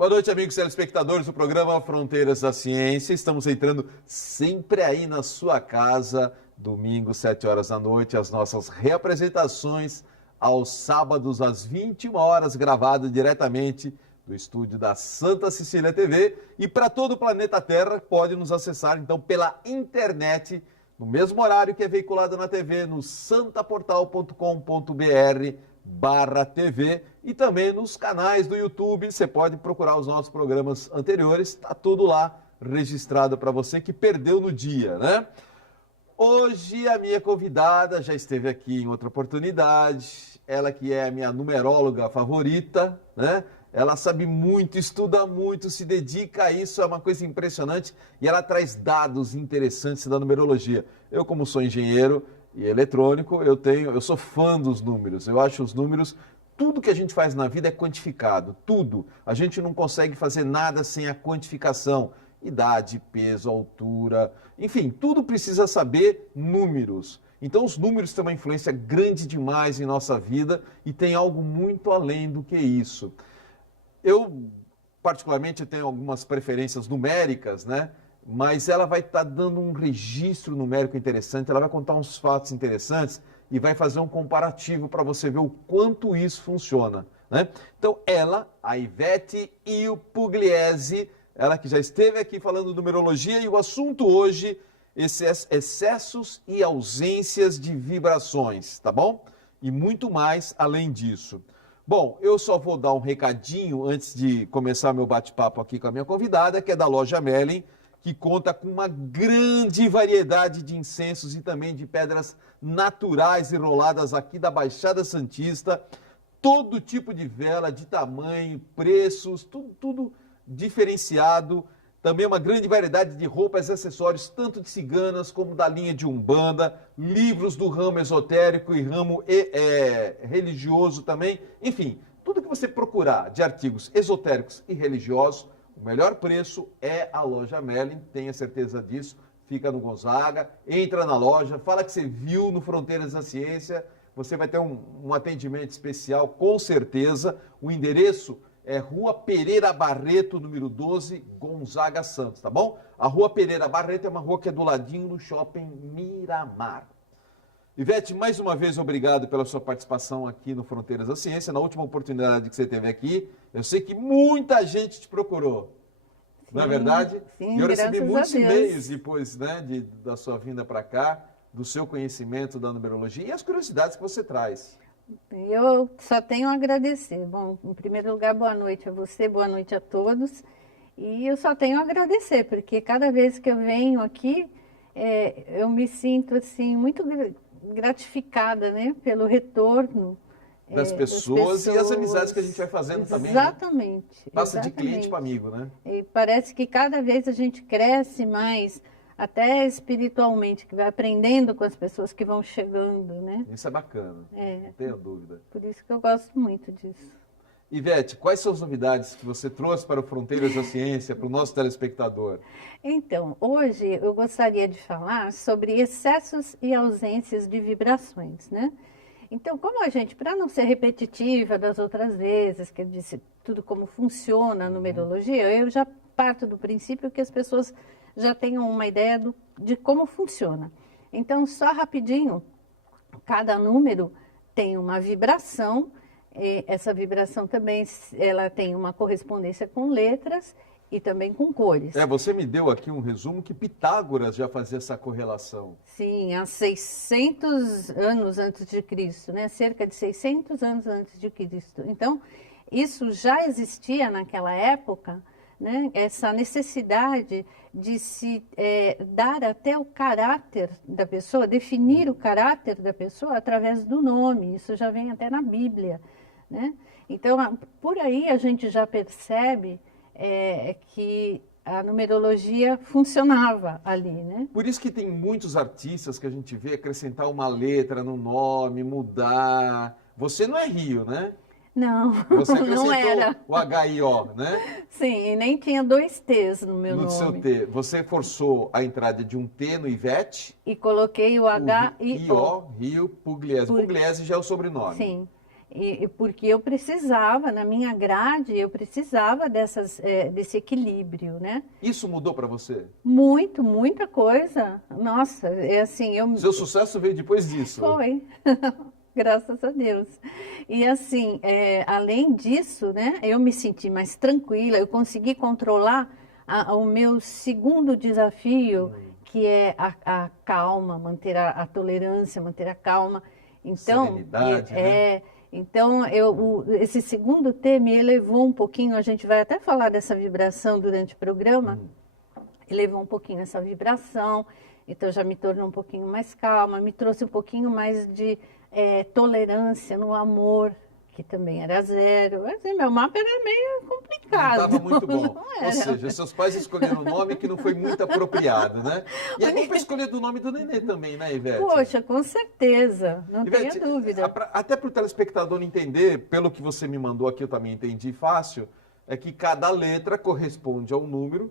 Boa noite, amigos telespectadores do programa Fronteiras da Ciência. Estamos entrando sempre aí na sua casa, domingo, 7 horas da noite, as nossas reapresentações aos sábados às 21 horas, gravado diretamente do estúdio da Santa Cecília TV. E para todo o planeta Terra, pode nos acessar então pela internet, no mesmo horário que é veiculado na TV, no santaportal.com.br/TV, e também nos canais do YouTube. Você pode procurar os nossos programas anteriores, está tudo lá registrado para você que perdeu no dia, né? Hoje a minha convidada já esteve aqui em outra oportunidade, ela que é a minha numeróloga favorita, né? Ela sabe muito, estuda muito, se dedica a isso, é uma coisa impressionante, e ela traz dados interessantes da numerologia. Eu, como sou engenheiro e eletrônico, eu sou fã dos números. Eu acho os números, tudo que a gente faz na vida é quantificado, tudo. A gente não consegue fazer nada sem a quantificação. Idade, peso, altura, enfim, tudo precisa saber números. Então os números têm uma influência grande demais em nossa vida e tem algo muito além do que isso. Eu, particularmente, tenho algumas preferências numéricas, né? Mas ela vai estar dando um registro numérico interessante, ela vai contar uns fatos interessantes e vai fazer um comparativo para você ver o quanto isso funciona, né? Então, ela, a Ivete Pugliese, ela que já esteve aqui falando de numerologia, e o assunto hoje, esses excessos e ausências de vibrações, tá bom? E muito mais além disso. Bom, eu só vou dar um recadinho antes de começar meu bate-papo aqui com a minha convidada, que é da loja Merlin, que conta com uma grande variedade de incensos e também de pedras naturais enroladas aqui da Baixada Santista, todo tipo de vela, de tamanho, preços, tudo diferenciado. Também uma grande variedade de roupas e acessórios, tanto de ciganas como da linha de Umbanda, livros do ramo esotérico e ramo religioso também. Enfim, tudo que você procurar de artigos esotéricos e religiosos, o melhor preço é a loja Merlin, tenha certeza disso. Fica no Gonzaga, entra na loja, fala que você viu no Fronteiras da Ciência, você vai ter um atendimento especial, com certeza. O endereço é Rua Pereira Barreto, número 12, Gonzaga Santos, tá bom? A Rua Pereira Barreto é uma rua que é do ladinho do Shopping Miramar. Ivete, mais uma vez, obrigado pela sua participação aqui no Fronteiras da Ciência. Na última oportunidade que você teve aqui, eu sei que muita gente te procurou, sim, não é verdade? Sim, e eu recebi muitos e-mails depois, né, da sua vinda para cá, do seu conhecimento da numerologia e as curiosidades que você traz. Eu só tenho a agradecer. Bom, em primeiro lugar, boa noite a você, boa noite a todos. E eu só tenho a agradecer, porque cada vez que eu venho aqui, eu me sinto assim muito gratificada, né, pelo retorno das pessoas e as amizades que a gente vai fazendo também. Exatamente. Né? Passa de cliente para amigo, né? E parece que cada vez a gente cresce mais, até espiritualmente, que vai aprendendo com as pessoas que vão chegando, né? Isso é bacana, não tenha dúvida. Por isso que eu gosto muito disso. Ivete, quais são as novidades que você trouxe para o Fronteiras da Ciência, para o nosso telespectador? Então, hoje eu gostaria de falar sobre excessos e ausências de vibrações, né? Então, como a gente, para não ser repetitiva das outras vezes, que eu disse tudo como funciona a numerologia, eu já parto do princípio que as pessoas já tenham uma ideia de como funciona. Então, só rapidinho, cada número tem uma vibração, e essa vibração também ela tem uma correspondência com letras e também com cores. Você me deu aqui um resumo que Pitágoras já fazia essa correlação. Sim, há 600 anos antes de Cristo, né? Cerca de 600 anos antes de Cristo. Então, isso já existia naquela época, né? Essa necessidade de se dar até o caráter da pessoa, definir o caráter da pessoa através do nome. Isso já vem até na Bíblia, né? Então, por aí a gente já percebe que a numerologia funcionava ali, né? Por isso que tem muitos artistas que a gente vê acrescentar uma letra no nome, mudar. Você não é Rio, né? Não, Você acrescentou não era. o H-I-O, né? Sim, e nem tinha 2 T's no meu No nome. seu T. Você forçou a entrada de um T no Ivete. E coloquei o H-I-O. Rio Pugliese. Pugliese já é o sobrenome. Sim. Porque eu precisava, na minha grade, eu precisava desse equilíbrio, né? Isso mudou para você? Muita coisa. Nossa, é assim, Seu sucesso veio depois disso? Foi, graças a Deus. E assim, além disso, né, eu me senti mais tranquila, eu consegui controlar o meu segundo desafio, que é a calma, manter a tolerância, manter a calma. Então, Serenidade, né? Então, esse segundo T me elevou um pouquinho, a gente vai até falar dessa vibração durante o programa, elevou um pouquinho essa vibração, então já me tornou um pouquinho mais calma, me trouxe um pouquinho mais de tolerância no amor, que também era 0. Assim, meu mapa era meio complicado. Não estava muito bom. Não Ou seja, seus pais escolheram um nome que não foi muito apropriado, né? E é bom para escolher do nome do nenê também, né, Ivete? Poxa, com certeza, não Ivete, tenha dúvida. Até para o telespectador entender, pelo que você me mandou aqui, eu também entendi fácil, é que cada letra corresponde a um número.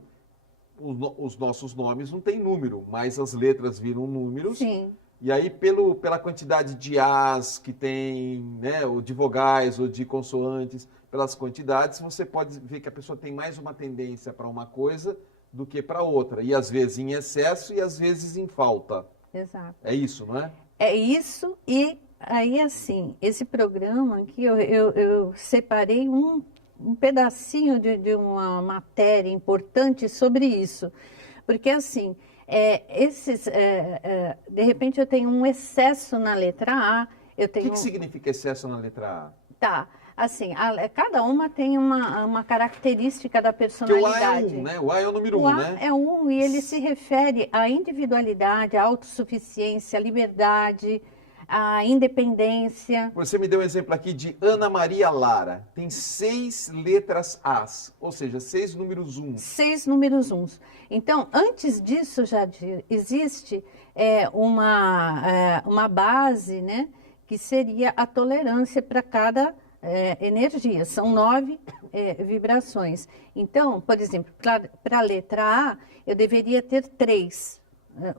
Os nossos nomes não têm número, mas as letras viram números. Sim. E aí, pela quantidade de As que tem, né, ou de vogais, ou de consoantes, pelas quantidades, você pode ver que a pessoa tem mais uma tendência para uma coisa do que para outra. E às vezes em excesso e às vezes em falta. Exato. É isso, não é? É isso, e aí assim, esse programa aqui, eu separei um pedacinho de uma matéria importante sobre isso. Porque assim, de repente eu tenho um excesso na letra A, eu O tenho... que significa excesso na letra A? Tá, assim, cada uma tem uma característica da Porque personalidade. o A é 1, né? O A é o número 1, O A né? é 1 e ele se refere à individualidade, à autossuficiência, à liberdade, à independência. Você me deu um exemplo aqui de Ana Maria Lara. Tem 6 letras As, ou seja, 6 números 1. 6 números 1. Então, antes disso já existe uma base, né, que seria a tolerância para cada energia. São 9 vibrações. Então, por exemplo, para a letra A, eu deveria ter 3.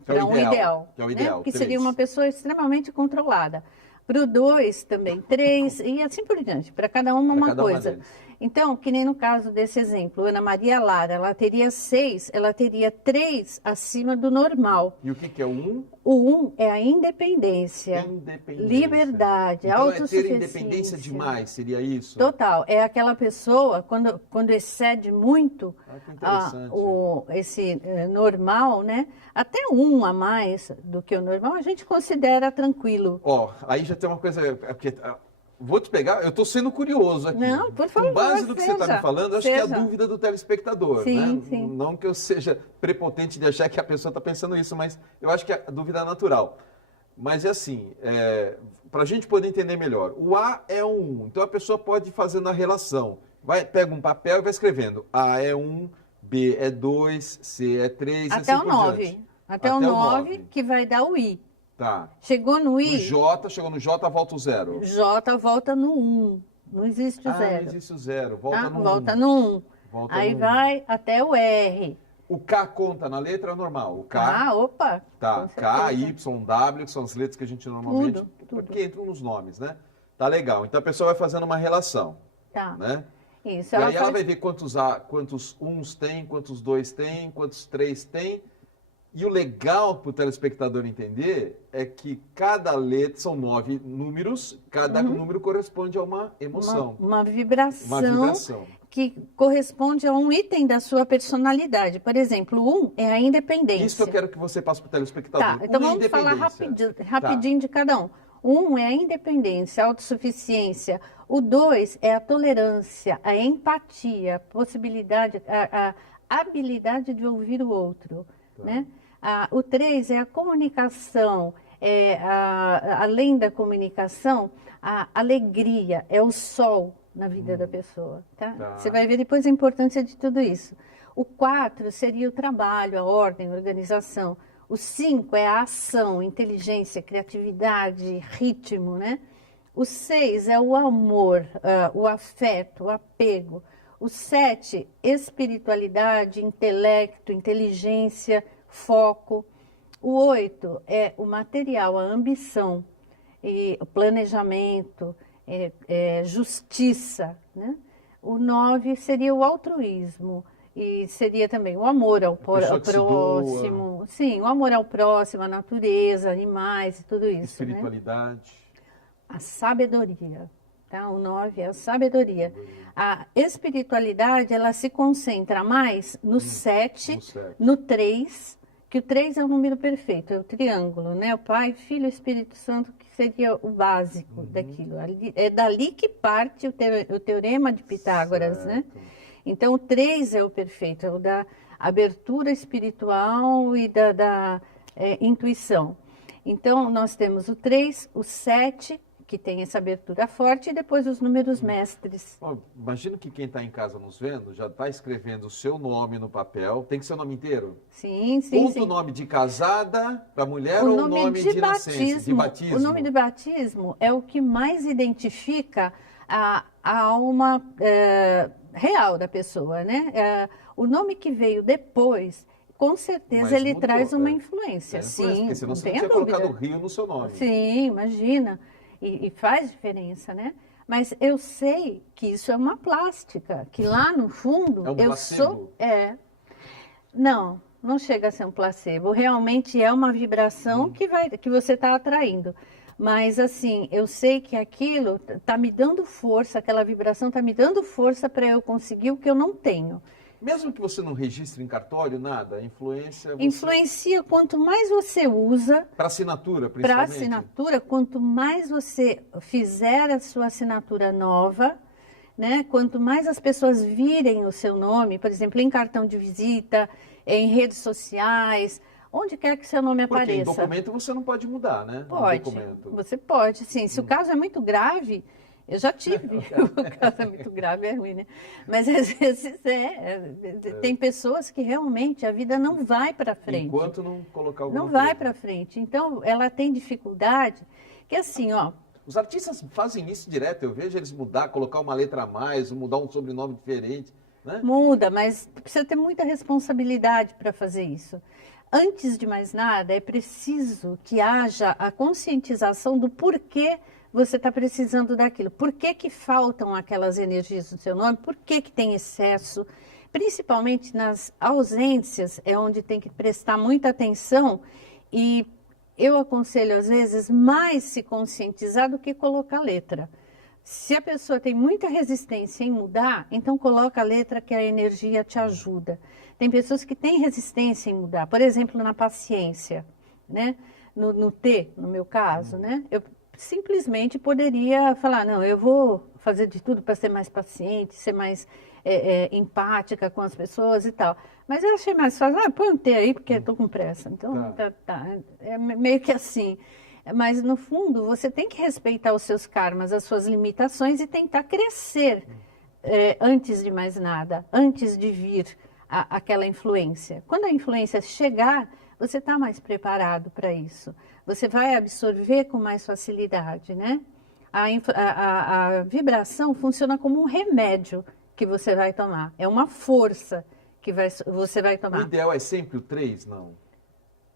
Para um ideal. Que é o né? ideal. Que 3. seria uma pessoa extremamente controlada. Para o 2 também 3, e assim por diante. Para cada uma coisa. Então, que nem no caso desse exemplo, Ana Maria Lara, ela teria 6, ela teria 3 acima do normal. E o que é o 1? O 1 é a independência, liberdade, então, autossuficiência. É ter independência demais, seria isso? Total. É aquela pessoa, quando excede muito esse normal, né? Até 1 a mais do que o normal, a gente considera tranquilo. Aí já tem uma coisa... Vou te pegar, eu estou sendo curioso aqui. Não, por favor. Com base no que você está me falando, acho que é a dúvida do telespectador. Sim, né? sim. Não que eu seja prepotente de achar que a pessoa está pensando isso, mas eu acho que a dúvida é natural. Mas é assim, para a gente poder entender melhor, o A é um 1, então a pessoa pode ir fazendo a relação. Pega um papel e vai escrevendo. A é 1, B é 2, C é 3, até assim o por 9. diante. Até o 9, que vai dar o I. Tá. Chegou no I. Chegou no J, volta o 0. J volta no 1. Não existe o 0. Não existe o 0. Volta no 1. Volta no 1. Aí vai até o R. O K conta na letra normal. O K. Opa. Tá. K, Y, W, que são as letras que a gente normalmente. Tudo. Que entram nos nomes, né? Tá legal. Então a pessoa vai fazendo uma relação. Tá. Né? Isso. E aí ela vai ver quantos uns tem, quantos 2 tem, quantos 3 tem. E o legal para o telespectador entender é que cada letra, são 9 números, cada número corresponde a uma emoção. Uma vibração. Uma vibração. Que corresponde a um item da sua personalidade. Por exemplo, 1 é a independência. Isso que eu quero que você passe para o telespectador. Tá, então vamos falar rapidinho de cada um. 1 é a independência, a autossuficiência. O 2 é a tolerância, a empatia, a possibilidade, a habilidade de ouvir o outro, né? O 3 é a comunicação, além da comunicação, a alegria, é o sol na vida da pessoa. Tá? Você vai ver depois a importância de tudo isso. O 4 seria o trabalho, a ordem, a organização. O 5 é a ação, inteligência, criatividade, ritmo, né? O 6 é o amor, o afeto, o apego. O 7, espiritualidade, intelecto, inteligência, foco. O 8 é o material, a ambição, e o planejamento, justiça, né? O 9 seria o altruísmo. E seria também o amor ao próximo. Sim, o amor ao próximo, à natureza, animais e tudo isso. Espiritualidade. Né? A sabedoria. Tá? O 9 é a sabedoria. A espiritualidade, ela se concentra mais no 7, no 3, que o 3 é o número perfeito, é o triângulo, né? O Pai, Filho e Espírito Santo, que seria o básico daquilo. É dali que parte o teorema de Pitágoras, né? Então, o 3 é o perfeito, é o da abertura espiritual e da intuição. Então, nós temos o 3, o 7, que tem essa abertura forte, e depois os números mestres. Bom, imagino que quem está em casa nos vendo já está escrevendo o seu nome no papel. Tem que ser o nome inteiro? Sim, sim. Ponto, nome de casada para mulher ou o nome de nascença, de batismo? O nome de batismo é o que mais identifica a alma real da pessoa, né? O nome que veio depois, com certeza ele traz uma influência. Sim, porque senão você não tenha tinha dúvida. colocado Rio no seu nome. Sim, imagina. E faz diferença, né? Mas eu sei que isso é uma plástica, que lá no fundo É um placebo? Não chega a ser um placebo. Realmente é uma vibração que você está atraindo. Mas assim, eu sei que aquilo está me dando força, aquela vibração está me dando força para eu conseguir o que eu não tenho. Mesmo que você não registre em cartório, nada, a influência... Influencia quanto mais você usa... Para assinatura, principalmente? Para assinatura, quanto mais você fizer a sua assinatura nova, né? Quanto mais as pessoas virem o seu nome, por exemplo, em cartão de visita, em redes sociais, onde quer que seu nome apareça. Porque em documento você não pode mudar, né? Pode, você pode, sim. Se o caso é muito grave... Eu já tive, o caso é muito grave, é ruim, né? Mas às vezes tem pessoas que realmente a vida não vai para frente. Enquanto não colocar alguma coisa. Não vai para frente. Então, ela tem dificuldade, que assim, ó... Os artistas fazem isso direto, eu vejo eles mudar, colocar uma letra a mais, mudar um sobrenome diferente, né? Muda, mas precisa ter muita responsabilidade para fazer isso. Antes de mais nada, é preciso que haja a conscientização do porquê você está precisando daquilo. Por que faltam aquelas energias no seu nome? Por que tem excesso? Principalmente nas ausências, é onde tem que prestar muita atenção. E eu aconselho, às vezes, mais se conscientizar do que colocar letra. Se a pessoa tem muita resistência em mudar, então coloca a letra que a energia te ajuda. Tem pessoas que têm resistência em mudar. Por exemplo, na paciência, né? No T, no meu caso, né? Eu simplesmente poderia falar, não, eu vou fazer de tudo para ser mais paciente, ser mais empática com as pessoas e tal. Mas eu achei mais fácil, põe um T aí porque estou com pressa. Então, tá. É meio que assim. Mas, no fundo, você tem que respeitar os seus karmas, as suas limitações e tentar crescer antes de mais nada, antes de vir aquela influência. Quando a influência chegar, você está mais preparado para isso. Você vai absorver com mais facilidade, né? A vibração funciona como um remédio que você vai tomar. É uma força que você vai tomar. O ideal é sempre o 3, não?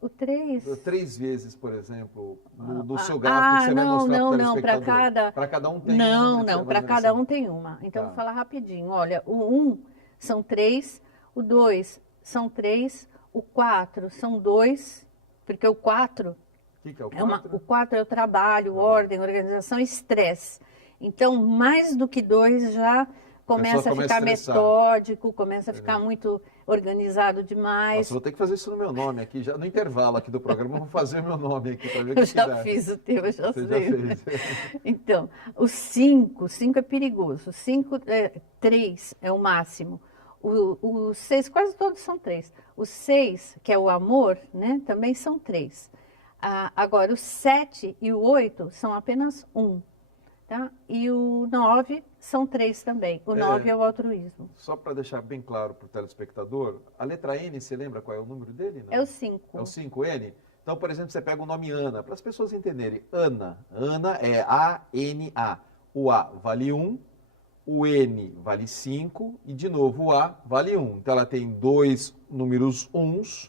O 3? 3 vezes, por exemplo, do seu gráfico que você vai mostrar para o telespectador. Para cada um tem uma. Não, para cada um tem uma. Então, eu vou falar rapidinho. Olha, o 1 são 3, o 2 são 3, o 4 são 2, porque o 4... O que é o 4? O 4 é o trabalho, ordem, organização, estresse. Então, mais do que 2 já começa a ficar metódico, começa a ficar muito organizado demais. Nossa, vou ter que fazer isso no meu nome aqui, já no intervalo aqui do programa, eu vou fazer o meu nome aqui para ver o que eu já fiz o teu, eu já sei. Já fez. Então, o 5 é perigoso. 3 é o máximo. O 6, quase todos são 3. O 6, que é o amor, né, também são 3. Agora, o 7 e o 8 são apenas 1. Tá? E o 9 são 3 também. O 9 é o altruísmo. Só para deixar bem claro para o telespectador, a letra N, você lembra qual é o número dele? Não? É o 5. É o 5N? Então, por exemplo, você pega o nome Ana, para as pessoas entenderem. Ana é A-N-A. O A vale 1, o N vale 5 e, de novo, o A vale 1. Então, ela tem 2 números 1s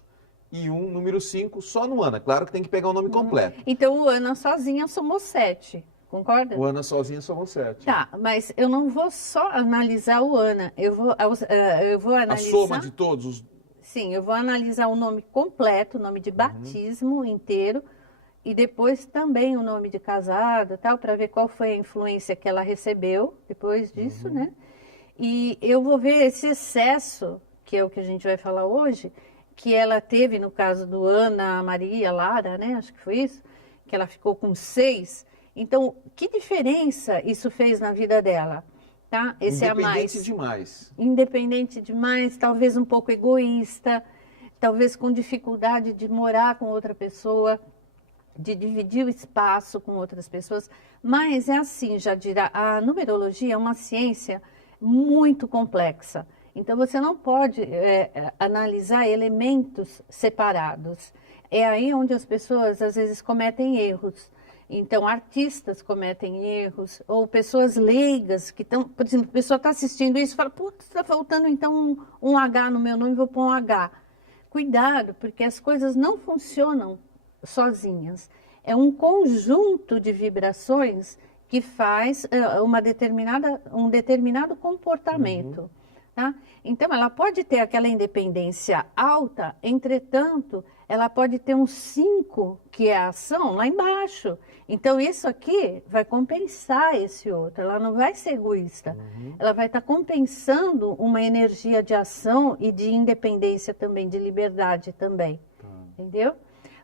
e número 5 só no Ana. Claro que tem que pegar o nome completo. Então, o Ana sozinha somou 7. Concorda? O Ana sozinho somos 7. Tá, mas eu não vou só analisar o Ana, eu vou A analisar... soma de todos os... Sim, eu vou analisar o nome completo, o nome de batismo inteiro, e depois também o nome de casada, tal, para ver qual foi a influência que ela recebeu depois disso, né? E eu vou ver esse excesso, que é o que a gente vai falar hoje, que ela teve no caso do Ana Maria Lara, né? Acho que foi isso, que ela ficou com 6. Então, que diferença isso fez na vida dela? Tá? Esse é a mais. Independente demais. Independente demais, talvez um pouco egoísta, talvez com dificuldade de morar com outra pessoa, de dividir o espaço com outras pessoas. Mas é assim, Jadira, a numerologia é uma ciência muito complexa. Então, você não pode analisar elementos separados. É aí onde as pessoas, às vezes, cometem erros. Então, artistas cometem erros, ou pessoas leigas que estão... Por exemplo, a pessoa está assistindo isso e fala, putz, está faltando então um H no meu nome, vou pôr um H. Cuidado, porque as coisas não funcionam sozinhas. É um conjunto de vibrações que faz um determinado comportamento. Tá? Então, ela pode ter aquela independência alta, entretanto, ela pode ter um 5, que é a ação, lá embaixo. Então, isso aqui vai compensar esse outro, ela não vai ser egoísta. Ela vai estar compensando uma energia de ação e de independência também, de liberdade também. Entendeu?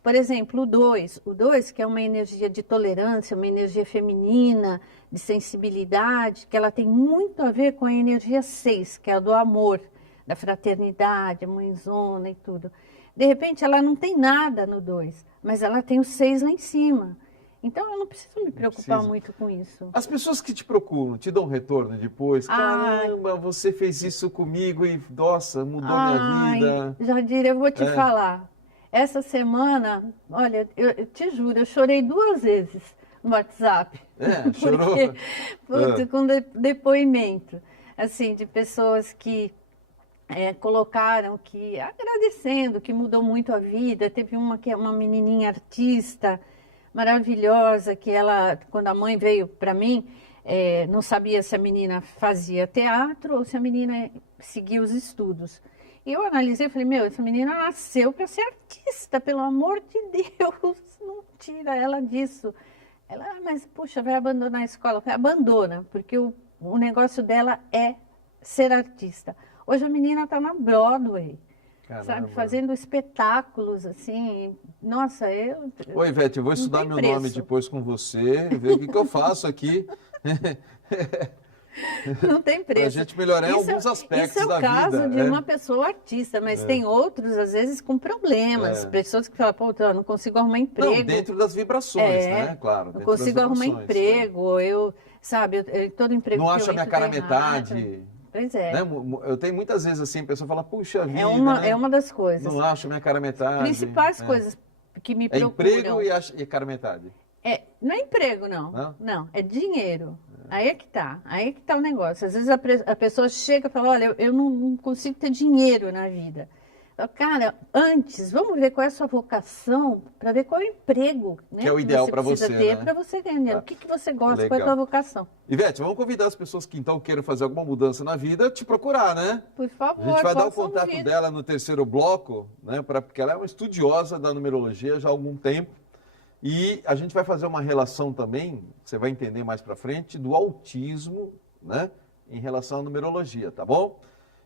Por exemplo, o 2, que é uma energia de tolerância, uma energia feminina, de sensibilidade, que ela tem muito a ver com a energia 6, que é a do amor, da fraternidade, a mãezona e tudo. De repente, ela não tem nada no 2, mas ela tem o 6 lá em cima. Então, eu não preciso me preocupar muito com isso. As pessoas que te procuram, te dão um retorno depois? Caramba, você fez isso comigo e, nossa, mudou minha vida. Jadira, eu vou te falar. Essa semana, olha, eu te juro, eu chorei 2 vezes no WhatsApp. Chorou? Com depoimento, assim, de pessoas que colocaram que, agradecendo, que mudou muito a vida. Teve uma que é uma menininha artista maravilhosa, que ela, quando a mãe veio para mim, não sabia se a menina fazia teatro ou se a menina seguia os estudos. E eu analisei e falei, essa menina nasceu para ser artista, pelo amor de Deus, não tira ela disso. Ela, mas puxa, vai abandonar a escola. Eu falei, abandona, porque o negócio dela é ser artista. Hoje a menina está na Broadway, sabe, fazendo espetáculos, assim. Nossa, Oi, Ivete, eu vou estudar meu nome depois com você, ver o que eu faço aqui. Não tem preço. Para a gente melhorar em alguns aspectos da vida. Isso é o caso de uma pessoa artista, mas tem outros, às vezes, com problemas. Pessoas que falam, pô, eu não consigo arrumar emprego. Não, dentro das vibrações, né? Claro. Não consigo arrumar emprego, todo emprego não que acha minha cara metade. Errado. Pois é. Né? Eu tenho muitas vezes assim, a pessoa fala, puxa vida. É uma das coisas. Não acho minha cara metade. Principais coisas que me preocupam. É emprego e cara metade. Não é emprego, não. Não, é dinheiro. Aí é que tá o negócio. Às vezes a pessoa chega e fala, olha, eu não consigo ter dinheiro na vida. Cara, antes, vamos ver qual é a sua vocação, para ver qual é o emprego, né, que é o ideal para você, ter, né? para você ganhar dinheiro. O que você gosta, Legal. qual é a tua vocação? Ivete, vamos convidar as pessoas que então queiram fazer alguma mudança na vida, te procurar, né? Por favor. A gente vai dar o contato dela no terceiro bloco, né? Porque ela é uma estudiosa da numerologia já há algum tempo. E a gente vai fazer uma relação também, você vai entender mais para frente, do autismo, né? Em relação à numerologia, tá bom?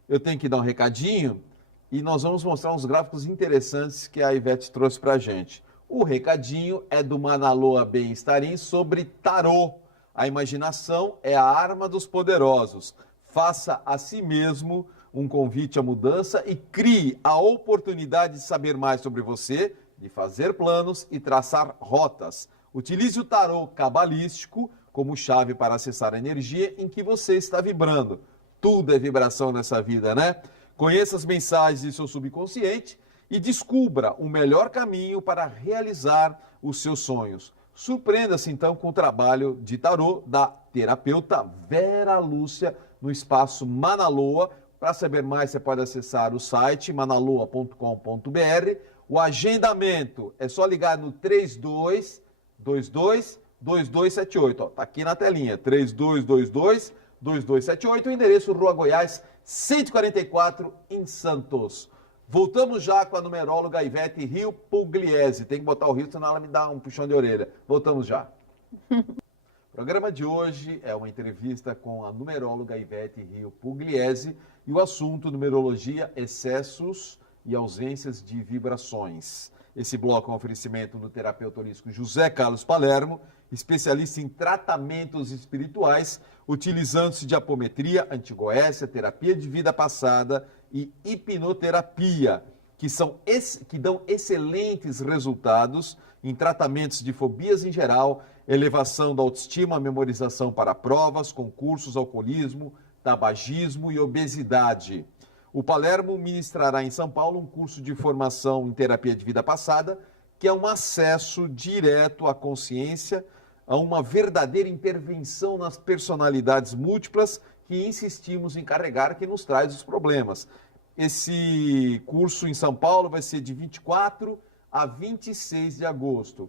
Eu tenho que dar um recadinho e nós vamos mostrar uns gráficos interessantes que a Ivete trouxe para a gente. O recadinho é do Manaloa Bem-Estarim sobre tarô. A imaginação é a arma dos poderosos. Faça a si mesmo um convite à mudança e crie a oportunidade de saber mais sobre você, de fazer planos e traçar rotas. Utilize o tarô cabalístico como chave para acessar a energia em que você está vibrando. Tudo é vibração nessa vida, né? Conheça as mensagens de seu subconsciente e descubra o melhor caminho para realizar os seus sonhos. Surpreenda-se então com o trabalho de tarô da terapeuta Vera Lúcia no espaço Manaloa. Para saber mais, você pode acessar o site manaloa.com.br. O agendamento é só ligar no 3222 2278. Está aqui na telinha, 3222-2278, o endereço Rua Goiás, 144, em Santos. Voltamos já com a numeróloga Ivete Rio Pugliese. Tem que botar o Rio, senão ela me dá um puxão de orelha. Voltamos já. O programa de hoje é uma entrevista com a numeróloga Ivete Rio Pugliese e o assunto numerologia, excessos e ausências de vibrações. Esse bloco é um oferecimento do terapeuta holístico José Carlos Palermo, especialista em tratamentos espirituais, utilizando-se de apometria, antigoécia, terapia de vida passada e hipnoterapia, que dão excelentes resultados em tratamentos de fobias em geral, elevação da autoestima, memorização para provas, concursos, alcoolismo, tabagismo e obesidade. O Palermo ministrará em São Paulo um curso de formação em terapia de vida passada, que é um acesso direto à consciência, a uma verdadeira intervenção nas personalidades múltiplas que insistimos em carregar, que nos traz os problemas. Esse curso em São Paulo vai ser de 24 a 26 de agosto.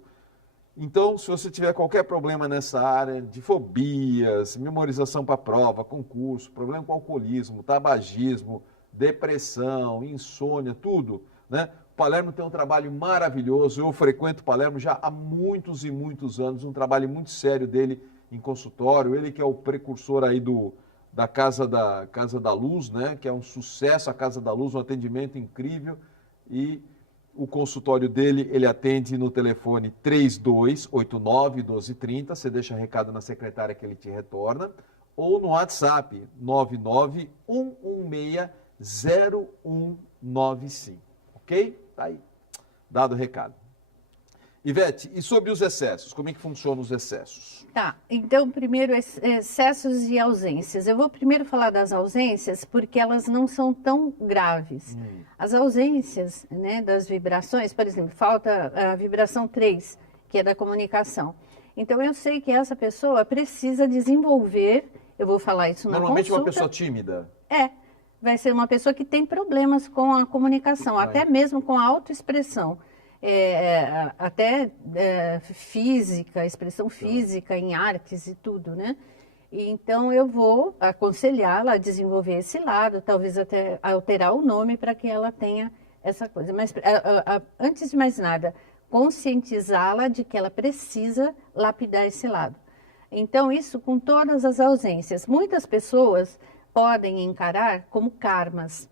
Então, se você tiver qualquer problema nessa área de fobias, memorização para prova, concurso, problema com alcoolismo, tabagismo, depressão, insônia, tudo, né? O Palermo tem um trabalho maravilhoso. Eu frequento o Palermo já há muitos e muitos anos, um trabalho muito sério dele em consultório. Ele que é o precursor aí da Casa da Luz, né? Que é um sucesso, a Casa da Luz, um atendimento incrível. E o consultório dele, ele atende no telefone 3289-1230, você deixa recado na secretária que ele te retorna, ou no WhatsApp 99116-0195, ok? Tá aí, dado o recado. Ivete, e sobre os excessos, como é que funcionam os excessos? Tá, então primeiro excessos e ausências. Eu vou primeiro falar das ausências porque elas não são tão graves. As ausências, né, das vibrações, por exemplo, falta a vibração 3, que é da comunicação. Então eu sei que essa pessoa precisa desenvolver, eu vou falar isso na Normalmente consulta. uma pessoa tímida? Vai ser uma pessoa que tem problemas com a comunicação, até mesmo com a autoexpressão. Até física, expressão física em artes e tudo, né? Então eu vou aconselhá-la a desenvolver esse lado, talvez até alterar o nome para que ela tenha essa coisa. Mas antes de mais nada, conscientizá-la de que ela precisa lapidar esse lado. Então isso com todas as ausências. Muitas pessoas podem encarar como karmas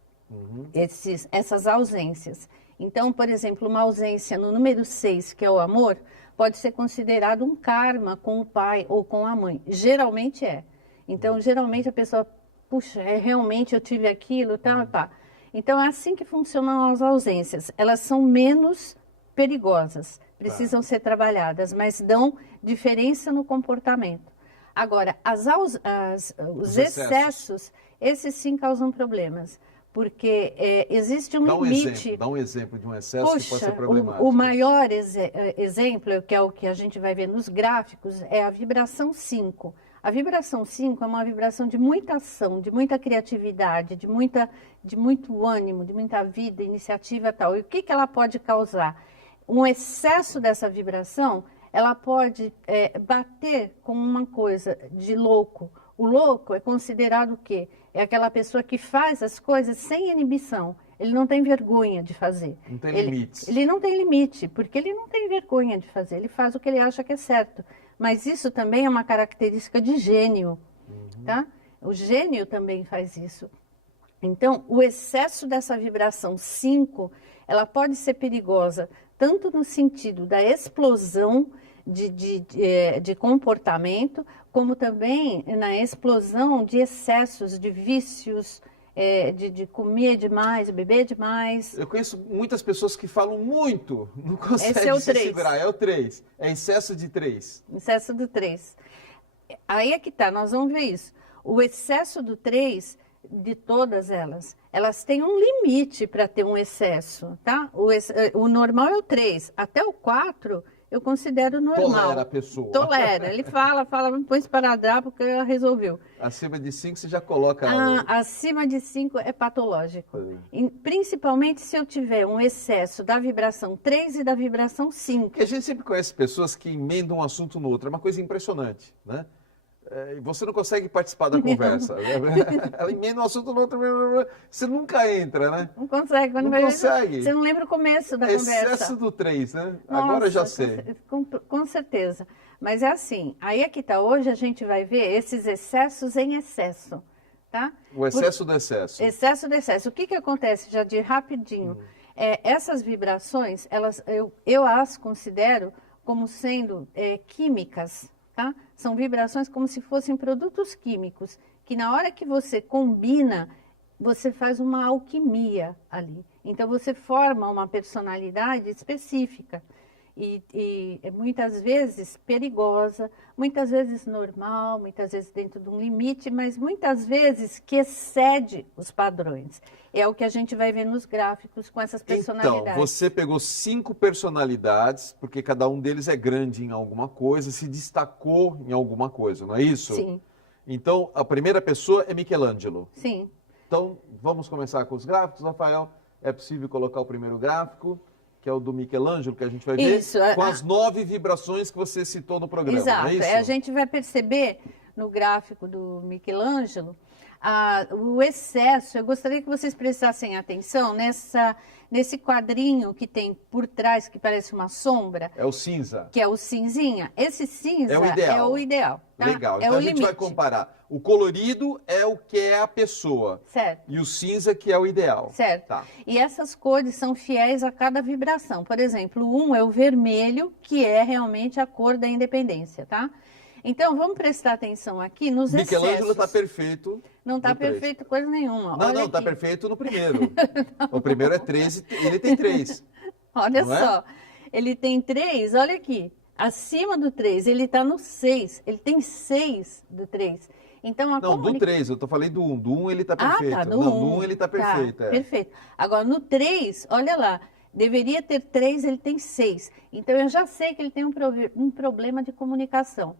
essas ausências. Então, por exemplo, uma ausência no número 6, que é o amor, pode ser considerado um karma com o pai ou com a mãe. Geralmente é. Então, geralmente a pessoa, puxa, realmente eu tive aquilo, tá. Então, é assim que funcionam as ausências. Elas são menos perigosas, precisam ser trabalhadas, mas dão diferença no comportamento. Agora, os excessos, esses sim causam problemas. Porque existe um limite. Dá um exemplo de um excesso que pode ser problemático. O maior exemplo, que é o que a gente vai ver nos gráficos, é a vibração 5. A vibração 5 é uma vibração de muita ação, de muita criatividade, de muito ânimo, de muita vida, iniciativa e tal. E o que ela pode causar? Um excesso dessa vibração, ela pode bater com uma coisa de louco. O louco é considerado o quê? É aquela pessoa que faz as coisas sem inibição. Ele não tem vergonha de fazer. Não tem limites. Ele não tem limite, porque ele não tem vergonha de fazer. Ele faz o que ele acha que é certo. Mas isso também é uma característica de gênio, tá? O gênio também faz isso. Então, o excesso dessa vibração 5, ela pode ser perigosa, tanto no sentido da explosão de comportamento, como também na explosão de excessos, de vícios, de comer demais, beber demais. Eu conheço muitas pessoas que falam muito, não conseguem se 3. segurar. É o 3, é excesso de 3. Excesso do 3. Aí é que tá, nós vamos ver isso. O excesso do 3, de todas elas têm um limite para ter um excesso, tá? O normal é o 3, até o 4... eu considero normal. Tolera a pessoa. Tolera. Ele fala, põe esparadrapo porque ela resolveu. Acima de 5 você já coloca... Acima de 5 é patológico. Principalmente se eu tiver um excesso da vibração 3 e da vibração 5. Porque a gente sempre conhece pessoas que emendam um assunto no outro. É uma coisa impressionante, né? Você não consegue participar da conversa. Ela emenda um assunto no outro, você nunca entra, né? Não consegue. Quando não consegue. Você não lembra o começo da conversa. Excesso do 3, né? Nossa, agora já sei. Com certeza. Mas é assim, aí é que tá. Hoje a gente vai ver esses excessos em excesso, tá? O excesso do excesso. Excesso do excesso. O que que acontece, já de rapidinho? Essas vibrações, eu as considero como sendo químicas, tá? São vibrações como se fossem produtos químicos, que na hora que você combina, você faz uma alquimia ali. Então, você forma uma personalidade específica e muitas vezes perigosa, muitas vezes normal, muitas vezes dentro de um limite, mas muitas vezes que excede os padrões. É o que a gente vai ver nos gráficos com essas personalidades. Então, você pegou 5 personalidades, porque cada um deles é grande em alguma coisa, se destacou em alguma coisa, não é isso? Sim. Então, a primeira pessoa é Michelangelo. Sim. Então, vamos começar com os gráficos, Rafael. É possível colocar o primeiro gráfico, que é o do Michelangelo, que a gente vai ver, isso, com as 9 vibrações que você citou no programa. Exato. Não é isso? A gente vai perceber no gráfico do Michelangelo o excesso. Eu gostaria que vocês prestassem atenção nesse quadrinho que tem por trás, que parece uma sombra. É o cinza. Que é o cinzinha. Esse cinza é o ideal. Tá? Legal. É então o a gente limite. vai comparar. O colorido é o que é a pessoa. Certo. E o cinza que é o ideal. Certo. Tá. E essas cores são fiéis a cada vibração. Por exemplo, um é o vermelho, que é realmente a cor da independência, tá? Então, vamos prestar atenção aqui nos excessos. Michelangelo está perfeito. Não está perfeito coisa nenhuma. Não, está perfeito no primeiro. O primeiro é 3 e ele tem 3. Olha não só. É? Ele tem 3, olha aqui. Acima do 3, ele está no 6. Ele tem 6 do 3. Então, do 3, eu falei do 1. Do 1 ele está perfeito. Tá, do 1 ele está perfeito. Tá, perfeito. Agora, no 3, olha lá. Deveria ter 3, ele tem 6. Então, eu já sei que ele tem um problema de comunicação.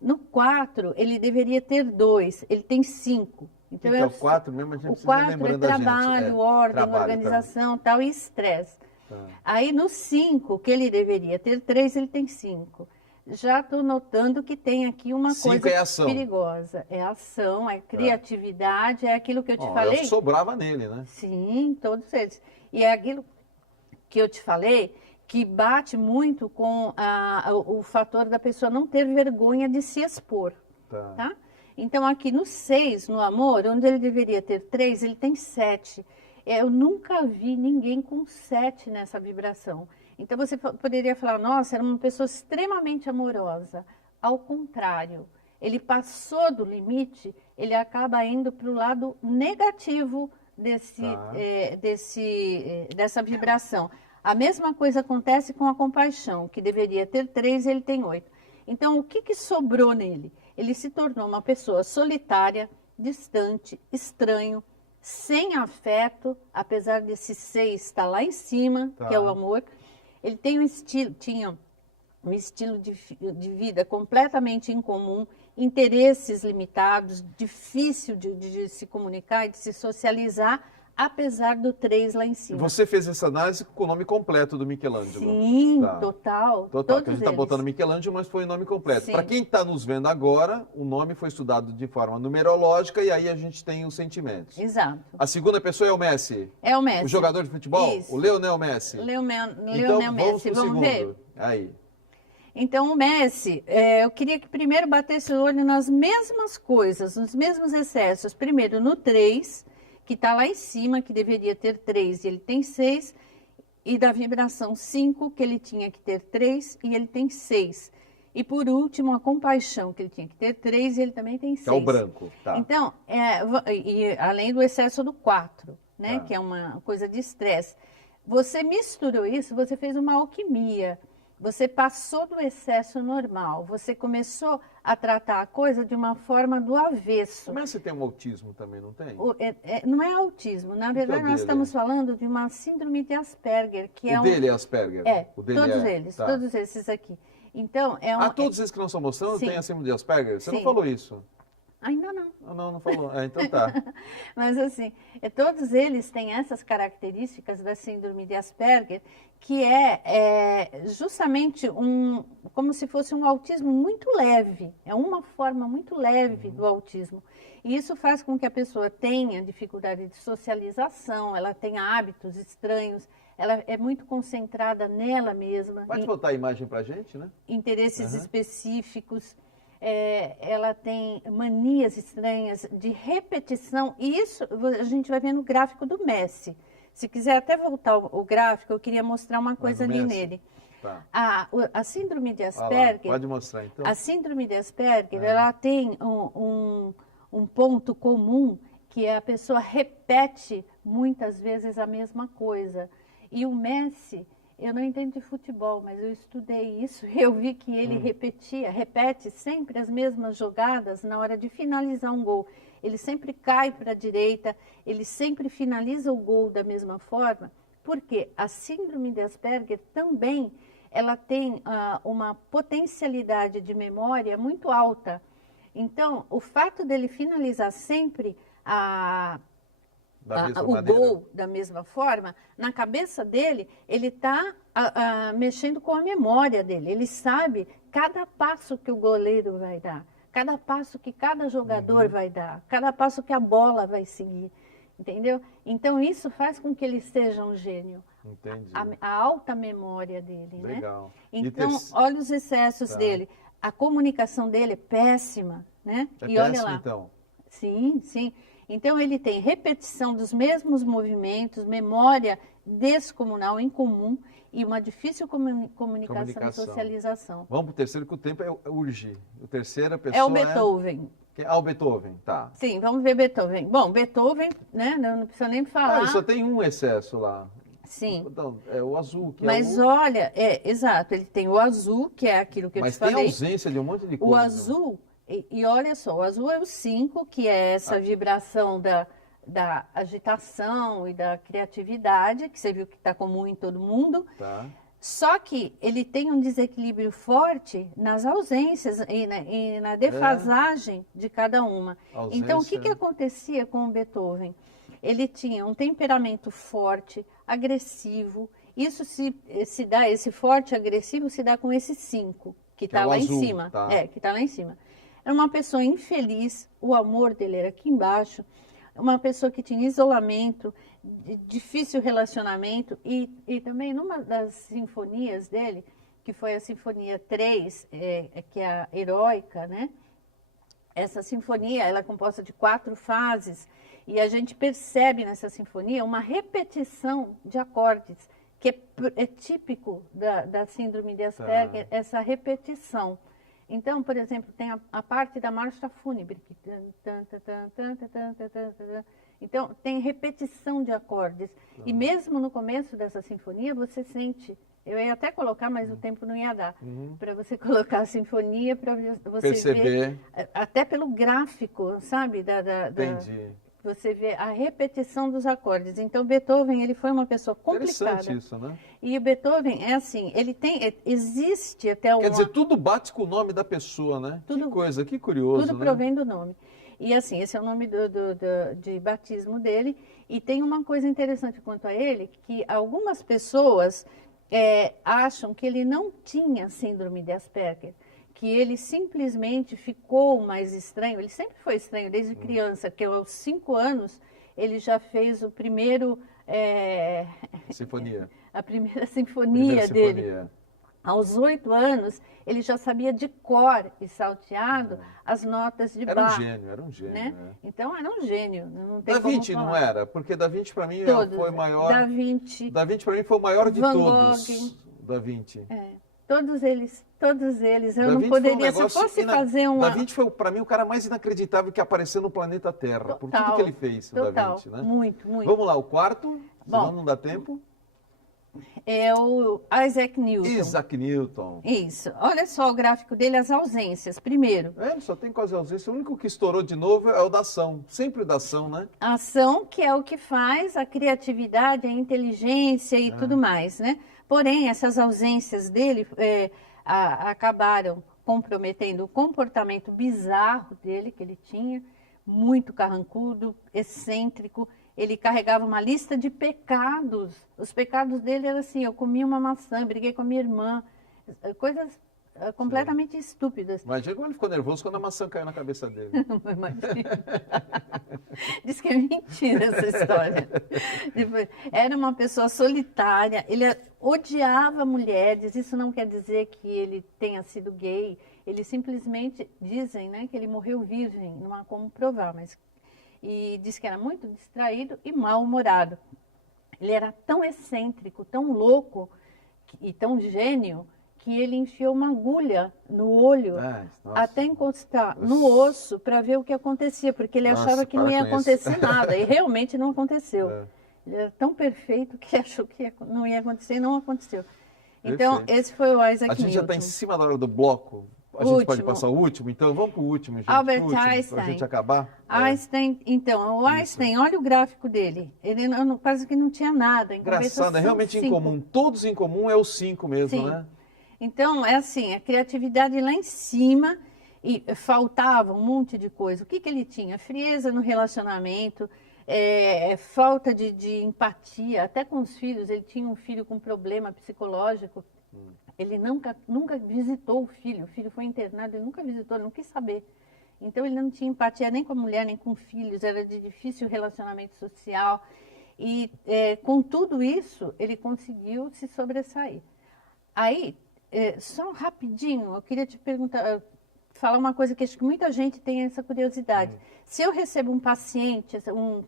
No 4, ele deveria ter 2, ele tem 5. Então, o 4 mesmo a gente precisa lembrando lembrando é trabalho, ordem, organização, tal, e estresse. Tá. Aí no 5, que ele deveria ter 3, ele tem 5. Já estou notando que tem aqui uma coisa perigosa. É ação, é criatividade, é aquilo que eu te falei. Sobrava nele, né? Sim, todos eles. E é aquilo que eu te falei, que bate muito com o fator da pessoa não ter vergonha de se expor. Tá? Então, aqui no 6, no amor, onde ele deveria ter 3, ele tem 7. Eu nunca vi ninguém com 7 nessa vibração. Então, você poderia falar, nossa, era uma pessoa extremamente amorosa. Ao contrário, ele passou do limite, ele acaba indo para o lado negativo dessa vibração. A mesma coisa acontece com a compaixão, que deveria ter 3, ele tem 8. Então, o que sobrou nele? Ele se tornou uma pessoa solitária, distante, estranho, sem afeto, apesar desse 6 estar lá em cima, que é o amor. Ele tinha um estilo de vida completamente incomum, interesses limitados, difícil de se comunicar e de se socializar, apesar do 3 lá em cima. Você fez essa análise com o nome completo do Michelangelo. Sim, total. Total, que a gente está botando Michelangelo, mas foi o nome completo. Para quem está nos vendo agora, o nome foi estudado de forma numerológica e aí a gente tem os sentimentos. Exato. A segunda pessoa é o Messi? É o Messi. O jogador de futebol? Isso. O Leonel Messi? Leonel Messi, vamos ver? Aí. Então, o Messi, eu queria que primeiro batesse o olho nas mesmas coisas, nos mesmos excessos. Primeiro no 3, que está lá em cima, que deveria ter 3 e ele tem 6, e da vibração 5, que ele tinha que ter 3 e ele tem 6. E por último, a compaixão, que ele tinha que ter 3 e ele também tem 6. É o branco, tá. Então, e além do excesso do 4, né, que é uma coisa de estresse. Você misturou isso, você fez uma alquimia. Você passou do excesso normal, você começou a tratar a coisa de uma forma do avesso. Mas você tem um autismo também, não tem? Não é autismo, na verdade nós estamos falando de uma síndrome de Asperger, que é o dele é Asperger? O dele todos esses aqui. Então, todos esses que nós estamos mostrando têm a síndrome de Asperger? Você Sim. não falou isso? Ainda não. Não falou. Então tá. Mas assim, todos eles têm essas características da síndrome de Asperger, que é justamente como se fosse um autismo muito leve. É uma forma muito leve do autismo. E isso faz com que a pessoa tenha dificuldade de socialização, ela tenha hábitos estranhos, ela é muito concentrada nela mesma. Pode botar a imagem pra gente, né? Interesses específicos. Ela tem manias estranhas de repetição, e isso a gente vai ver no gráfico do Messi. Se quiser até voltar o gráfico, eu queria mostrar uma coisa ali nele. Tá. A síndrome de Asperger, pode mostrar então. A síndrome de Asperger, ela tem um ponto comum, que a pessoa repete muitas vezes a mesma coisa. E o Messi, eu não entendo de futebol, mas eu estudei isso e eu vi que ele repete sempre as mesmas jogadas na hora de finalizar um gol. Ele sempre cai para a direita, ele sempre finaliza o gol da mesma forma, porque a síndrome de Asperger também ela tem uma potencialidade de memória muito alta. Então, o fato dele finalizar sempre o gol da mesma forma, na cabeça dele, ele está mexendo com a memória dele. Ele sabe cada passo que o goleiro vai dar, cada passo que cada jogador vai dar, cada passo que a bola vai seguir, entendeu? Então, isso faz com que ele seja um gênio. Entendi. A alta memória dele, Legal. Né? Então, olha os excessos dele. A comunicação dele é péssima, né? E olha lá. Então. Sim, sim. Então, ele tem repetição dos mesmos movimentos, memória descomunal, incomum, e uma difícil comunicação e socialização. Vamos para o terceiro, que o tempo urge. O terceiro, a pessoa é o Beethoven. O Beethoven, tá. Sim, vamos ver Beethoven. Bom, Beethoven, né, não precisa nem falar. Só tem um excesso lá. Sim. Então, é o azul. Mas olha, exato, ele tem o azul, que é aquilo que eu te falei. Mas tem ausência de um monte de coisa. O azul... E olha só, o azul é o 5, que é essa vibração da agitação e da criatividade, que você viu que está comum em todo mundo. Tá. Só que ele tem um desequilíbrio forte nas ausências e na defasagem de cada uma. Então, o que acontecia com o Beethoven? Ele tinha um temperamento forte, agressivo. Isso se dá, esse forte agressivo se dá com esse 5, que está lá azul, em cima. Tá. Que está lá em cima. Era uma pessoa infeliz, o amor dele era aqui embaixo, uma pessoa que tinha isolamento, difícil relacionamento, e também numa das sinfonias dele, que foi a Sinfonia 3, que é a heróica, né? Essa sinfonia, ela é composta de 4 fases, e a gente percebe nessa sinfonia uma repetição de acordes, que é típico da síndrome de Asperger, essa repetição. Então, por exemplo, tem a parte da marcha fúnebre. Então, tem repetição de acordes. E mesmo no começo dessa sinfonia, você sente... Eu ia até colocar, mas o tempo não ia dar. Para você colocar a sinfonia, para você perceber. Ver, até pelo gráfico, sabe? Entendi. Você vê a repetição dos acordes. Então, Beethoven, ele foi uma pessoa complicada. Interessante isso, né? E o Beethoven é assim, ele tem, existe até uma... Quer dizer, tudo bate com o nome da pessoa, né? Que coisa, que curioso, tudo né? provém do nome. E assim, esse é o nome de batismo dele. E tem uma coisa interessante quanto a ele, que algumas pessoas acham que ele não tinha síndrome de Asperger, que ele simplesmente ficou mais estranho. Ele sempre foi estranho desde criança, porque aos 5 anos ele já fez o primeiro... Sinfonia. A primeira sinfonia dele. Aos 8 anos, ele já sabia de cor e salteado as notas de Bach. Era um gênio. Né? Então, era um gênio. Não tem Da como Vinci falar. não era? Porque Da Vinci, para mim, foi o maior... Da Vinci para mim, foi o maior de Van todos. Gogh. Da Vinci. Todos eles. Eu Da não Vinci poderia, se eu fosse fazer uma... Da Vinci foi, para mim, o cara mais inacreditável que apareceu no planeta Terra, por tudo que ele fez, o Da Vinci, né? Muito, muito. Vamos lá, o quarto, senão não dá tempo. É o Isaac Newton. Isaac Newton. Isso. Olha só o gráfico dele, as ausências. Primeiro, Ele só tem quase ausência. O único que estourou de novo é o da ação. Sempre da ação, né? a ação, que é o que faz a criatividade, a inteligência e tudo mais, né? Porém, essas ausências dele acabaram comprometendo o comportamento bizarro dele, que ele tinha, muito carrancudo, excêntrico. Ele carregava uma lista de pecados. Os pecados dele eram assim: eu comi uma maçã, briguei com a minha irmã, coisas completamente estúpidas. Imagina como ele ficou nervoso quando a maçã caiu na cabeça dele. Diz que é mentira essa história. Era uma pessoa solitária, ele odiava mulheres. Isso não quer dizer que ele tenha sido gay. Ele simplesmente, dizem, né, que ele morreu virgem, não há como provar, mas... E diz que era muito distraído e mal-humorado. Ele era tão excêntrico, tão louco e tão gênio, que ele enfiou uma agulha no olho até encostar no osso para ver o que acontecia, porque ele achava que não ia acontecer nada, e realmente não aconteceu. Ele era tão perfeito que achou que não ia acontecer e não aconteceu. Então, esse foi o Isaac Newton. A gente já está em cima da hora do bloco. A gente pode passar o último, então vamos para o último, gente. Albert Einstein. Para a gente acabar. Einstein, então, o Einstein, olha o gráfico dele. Ele quase que não tinha nada. Engraçado, é realmente em comum. Todos em comum é o 5 mesmo, né? Então, é assim, a criatividade lá em cima, e faltava um monte de coisa. O que ele tinha? Frieza no relacionamento, falta de empatia, até com os filhos. Ele tinha um filho com problema psicológico. Ele nunca visitou o filho foi internado, ele nunca visitou, ele não quis saber. Então, ele não tinha empatia nem com a mulher, nem com filhos, era de difícil relacionamento social. E, com tudo isso, ele conseguiu se sobressair. Aí, só rapidinho, eu queria te perguntar, falar uma coisa que acho que muita gente tem essa curiosidade. Se eu recebo um paciente,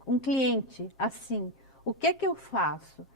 um cliente assim, o que é que eu faço?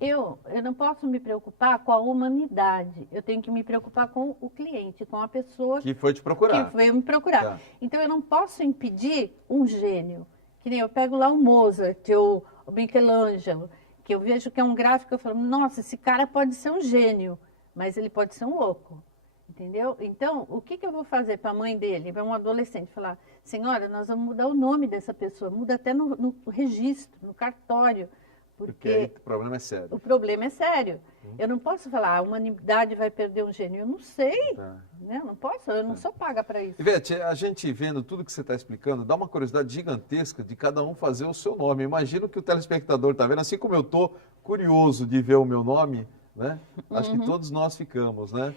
Eu não posso me preocupar com a humanidade, eu tenho que me preocupar com o cliente, com a pessoa que foi te procurar. Que veio me procurar. Tá. Então, eu não posso impedir um gênio. Que nem eu pego lá o Mozart, o Michelangelo, que eu vejo que é um gráfico, eu falo, nossa, esse cara pode ser um gênio, mas ele pode ser um louco. Entendeu? Então, o que eu vou fazer para a mãe dele? Vai um adolescente falar, senhora, nós vamos mudar o nome dessa pessoa, muda até no registro, no cartório. Porque aí o problema é sério. O problema é sério. Eu não posso falar, a humanidade vai perder um gênio. Eu não sei. Né? Eu não posso, eu não sou paga para isso. Ivete, a gente vendo tudo que você está explicando, dá uma curiosidade gigantesca de cada um fazer o seu nome. Imagino que o telespectador está vendo, assim como eu estou curioso de ver o meu nome, né? Acho que todos nós ficamos, né?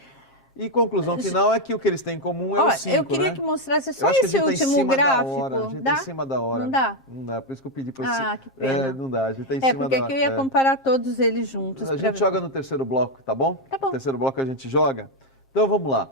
E conclusão final é que o que eles têm em comum é o 5, eu queria que mostrasse só esse último gráfico. A gente está em cima da hora. Não dá? Não dá, por isso que eu pedi para você. Que pena. Não dá, a gente está em cima da hora. Porque eu ia comparar todos eles juntos. A gente joga no terceiro bloco, tá bom? Tá bom. No terceiro bloco a gente joga. Então vamos lá.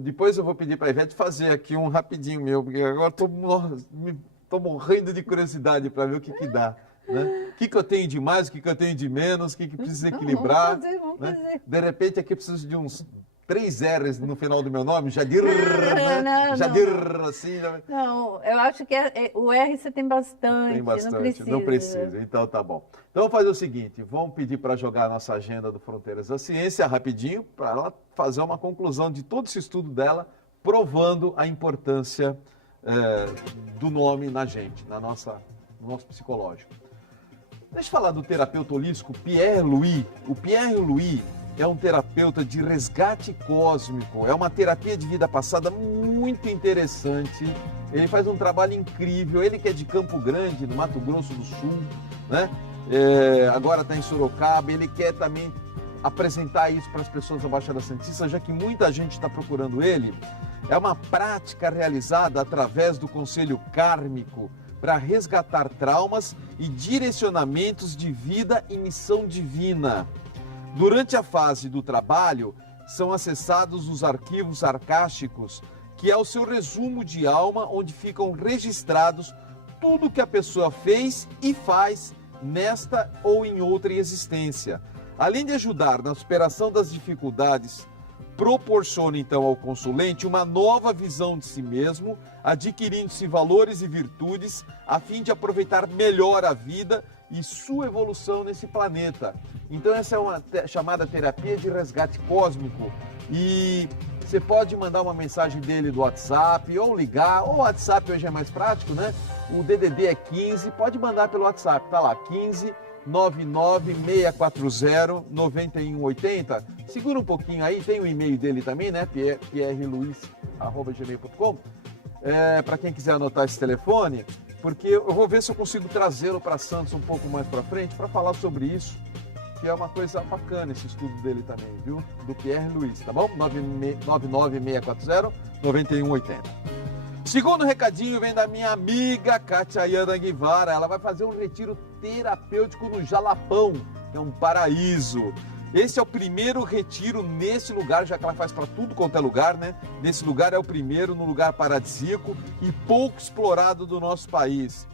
Depois eu vou pedir para a Ivete fazer aqui um rapidinho meu, porque agora estou morrendo de curiosidade para ver o que dá. Né? O que eu tenho de mais, o que eu tenho de menos, o que precisa equilibrar. Vamos fazer. De repente aqui eu preciso de uns 3 R's no final do meu nome, Jadir, né? Jadir, assim. Não, eu acho que o R você tem bastante. Tem bastante, não precisa. Então tá bom. Então vamos fazer o seguinte, vamos pedir para jogar a nossa agenda do Fronteiras da Ciência rapidinho, para ela fazer uma conclusão de todo esse estudo dela, provando a importância do nome na gente, no nosso psicológico. Deixa eu falar do terapeuta holístico Pierre Louis. O Pierre Louis é um terapeuta de resgate cósmico, é uma terapia de vida passada muito interessante. Ele faz um trabalho incrível, ele que é de Campo Grande, no Mato Grosso do Sul, né? Agora está em Sorocaba, ele quer também apresentar isso para as pessoas da Baixada Santista, já que muita gente está procurando ele. É uma prática realizada através do conselho kármico para resgatar traumas e direcionamentos de vida e missão divina. Durante a fase do trabalho, são acessados os arquivos arcásticos, que é o seu resumo de alma, onde ficam registrados tudo que a pessoa fez e faz nesta ou em outra existência. Além de ajudar na superação das dificuldades, proporciona então ao consulente uma nova visão de si mesmo, adquirindo-se valores e virtudes a fim de aproveitar melhor a vida e sua evolução nesse planeta. Então essa é uma chamada terapia de resgate cósmico e você pode mandar uma mensagem dele do WhatsApp ou ligar, ou o WhatsApp hoje é mais prático, né? O DDD é 15, pode mandar pelo WhatsApp, tá lá, 15 996409180. Segura um pouquinho aí, tem o e-mail dele também, né? pierreluiz@gmail.com. Para quem quiser anotar esse telefone, porque eu vou ver se eu consigo trazê-lo para Santos um pouco mais para frente para falar sobre isso, que é uma coisa bacana esse estudo dele também, viu? Do Pierre Luiz, tá bom? 996409180. Segundo recadinho vem da minha amiga Catiayana Guevara. Ela vai fazer um retiro terapêutico no Jalapão, que é um paraíso. Esse é o primeiro retiro nesse lugar, já que ela faz para tudo quanto é lugar, né? Nesse lugar é o primeiro, num lugar paradisíaco e pouco explorado do nosso país.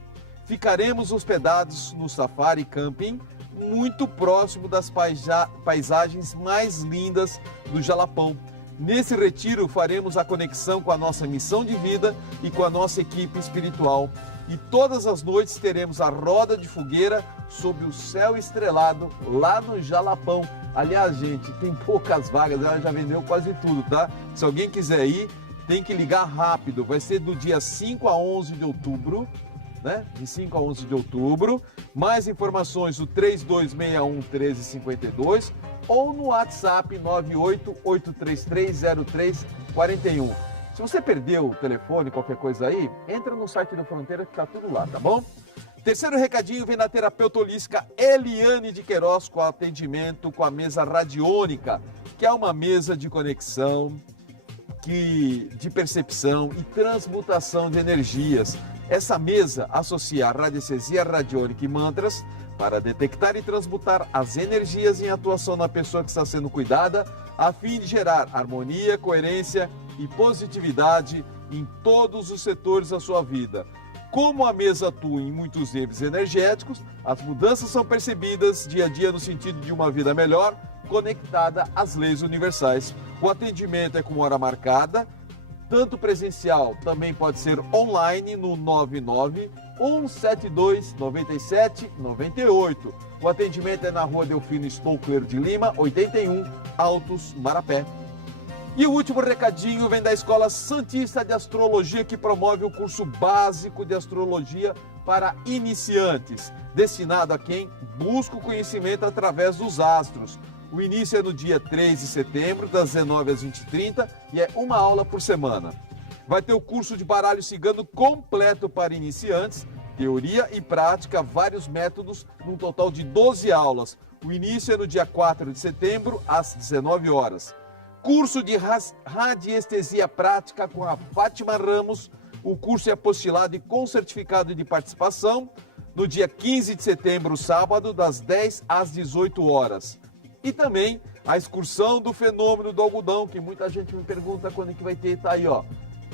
Ficaremos hospedados no Safari Camping, muito próximo das paisagens mais lindas do Jalapão. Nesse retiro faremos a conexão com a nossa missão de vida e com a nossa equipe espiritual. E todas as noites teremos a roda de fogueira sob o céu estrelado lá no Jalapão. Aliás, gente, tem poucas vagas, ela já vendeu quase tudo, tá? Se alguém quiser ir, tem que ligar rápido. Vai ser do dia 5 a 11 de outubro, né? De 5 a 11 de outubro. Mais informações no 3261-1352 ou no WhatsApp 988330341. Se você perdeu o telefone, qualquer coisa aí, entra no site do Fronteira que tá tudo lá, tá bom? Terceiro recadinho vem da terapeuta holística Eliane de Queiroz com atendimento com a mesa radiônica, que é uma mesa de conexão, de percepção e transmutação de energias. Essa mesa associa a radiestesia radiônica e mantras para detectar e transmutar as energias em atuação na pessoa que está sendo cuidada, a fim de gerar harmonia, coerência e positividade em todos os setores da sua vida. Como a mesa atua em muitos níveis energéticos, as mudanças são percebidas dia a dia no sentido de uma vida melhor, conectada às leis universais. O atendimento é com hora marcada, tanto presencial, também pode ser online no 991729798. O atendimento é na Rua Delfino Stockler de Lima, 81, Altos, Marapé. E o último recadinho vem da Escola Santista de Astrologia, que promove o curso básico de astrologia para iniciantes, destinado a quem busca o conhecimento através dos astros. O início é no dia 3 de setembro, das 19 às 20h30, e é uma aula por semana. Vai ter o curso de baralho cigano completo para iniciantes, teoria e prática, vários métodos, num total de 12 aulas. O início é no dia 4 de setembro, às 19 horas. Curso de radiestesia prática com a Fátima Ramos. O curso é apostilado e com certificado de participação no dia 15 de setembro, sábado, das 10 às 18 horas. E também a excursão do fenômeno do algodão, que muita gente me pergunta quando é que vai ter, tá aí, ó.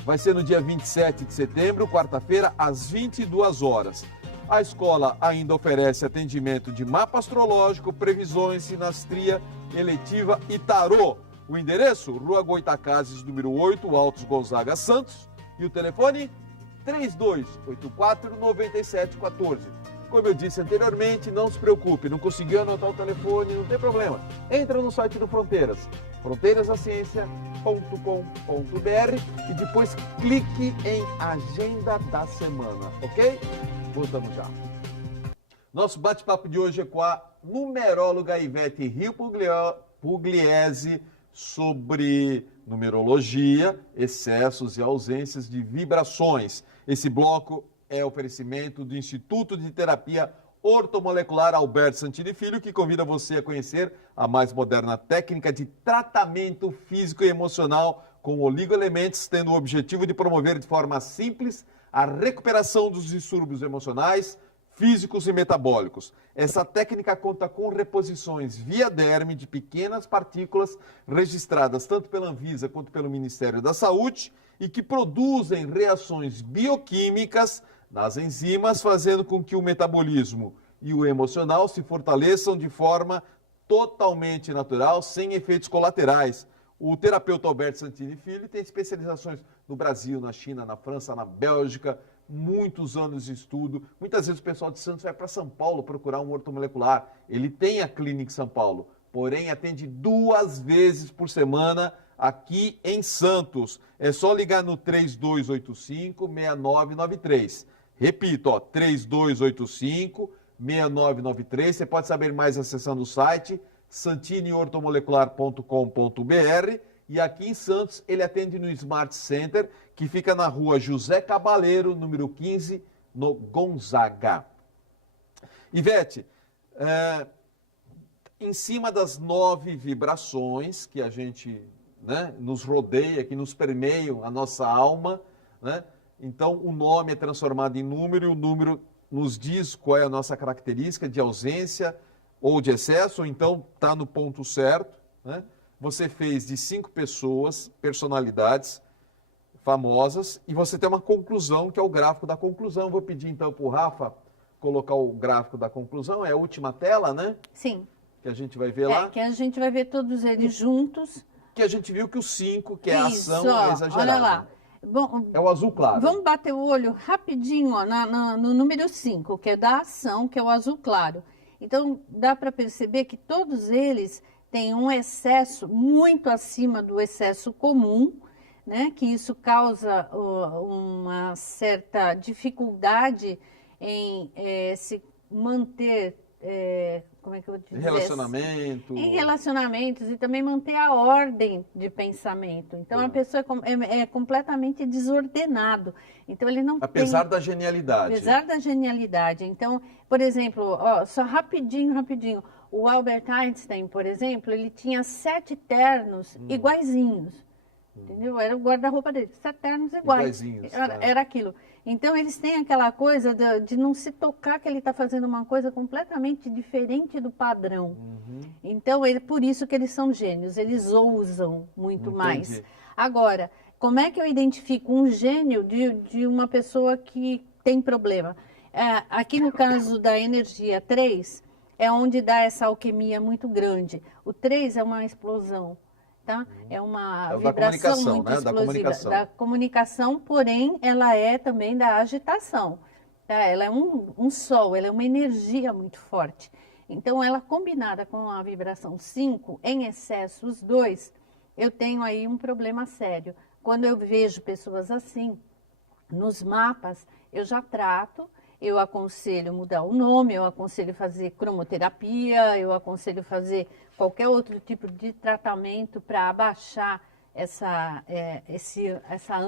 Vai ser no dia 27 de setembro, quarta-feira, às 22 horas. A escola ainda oferece atendimento de mapa astrológico, previsões, sinastria, eletiva e tarô. O endereço, Rua Goitacazes, número 8, Altos Gonzaga, Santos. E o telefone, 3284-9714. Como eu disse anteriormente, não se preocupe, não conseguiu anotar o telefone, não tem problema. Entra no site do Fronteiras, fronteiras.ciência.com.br e depois clique em Agenda da Semana, ok? Voltamos já. Nosso bate-papo de hoje é com a numeróloga Ivete Rio Pugliese, sobre numerologia, excessos e ausências de vibrações. Esse bloco é oferecimento do Instituto de Terapia Ortomolecular Alberto Santini Filho, que convida você a conhecer a mais moderna técnica de tratamento físico e emocional com oligoelementos, tendo o objetivo de promover de forma simples a recuperação dos distúrbios emocionais, físicos e metabólicos. Essa técnica conta com reposições via derme de pequenas partículas registradas tanto pela Anvisa quanto pelo Ministério da Saúde e que produzem reações bioquímicas nas enzimas, fazendo com que o metabolismo e o emocional se fortaleçam de forma totalmente natural, sem efeitos colaterais. O terapeuta Alberto Santini Filho tem especializações no Brasil, na China, na França, na Bélgica, muitos anos de estudo. Muitas vezes o pessoal de Santos vai para São Paulo procurar um ortomolecular. Ele tem a clínica em São Paulo, porém atende 2 vezes por semana aqui em Santos. É só ligar no 3285-6993. Repito, 3285-6993. Você pode saber mais acessando o site santineortomolecular.com.br. E aqui em Santos, ele atende no Smart Center, que fica na rua José Cabaleiro, número 15, no Gonzaga. Ivete, em cima das 9 vibrações que a gente, né, nos rodeia, que nos permeiam a nossa alma, né? Então, o nome é transformado em número e o número nos diz qual é a nossa característica de ausência ou de excesso, ou então está no ponto certo, né? Você fez de 5 pessoas, personalidades famosas, e você tem uma conclusão, que é o gráfico da conclusão. Vou pedir então para o Rafa colocar o gráfico da conclusão, é a última tela, né? Sim. Que a gente vai ver lá. Que a gente vai ver todos eles juntos. Que a gente viu que os 5, que é a Isso, ação ó, exagerada. olha lá. Bom, é o azul claro. Vamos bater o olho rapidinho ó, no número 5, que é da ação, que é o azul claro. Então, dá para perceber que todos eles têm um excesso muito acima do excesso comum, né? Que isso causa uma certa dificuldade em se manter, como é que eu vou dizer? Relacionamento. Em relacionamentos e também manter a ordem de pensamento. Então, a pessoa é completamente desordenado. Então, ele não Apesar tem... da genialidade. Apesar da genialidade. Então, por exemplo, ó, só rapidinho. O Albert Einstein, por exemplo, ele tinha 7 ternos iguaizinhos. Entendeu? Era o guarda-roupa dele, 7 ternos iguais. Era aquilo. Então, eles têm aquela coisa de não se tocar que ele está fazendo uma coisa completamente diferente do padrão. Então, por isso que eles são gênios, eles ousam muito mais. Agora, como é que eu identifico um gênio de uma pessoa que tem problema? Aqui no caso da energia 3, é onde dá essa alquimia muito grande. O 3 é uma explosão. Tá? É uma vibração muito explosiva da comunicação, porém ela é também da agitação. Tá? Ela é um sol, ela é uma energia muito forte. Então, ela combinada com a vibração 5, em excesso, os dois, eu tenho aí um problema sério. Quando eu vejo pessoas assim, nos mapas, eu já trato, eu aconselho mudar o nome, eu aconselho fazer cromoterapia, eu aconselho fazer qualquer outro tipo de tratamento para abaixar essa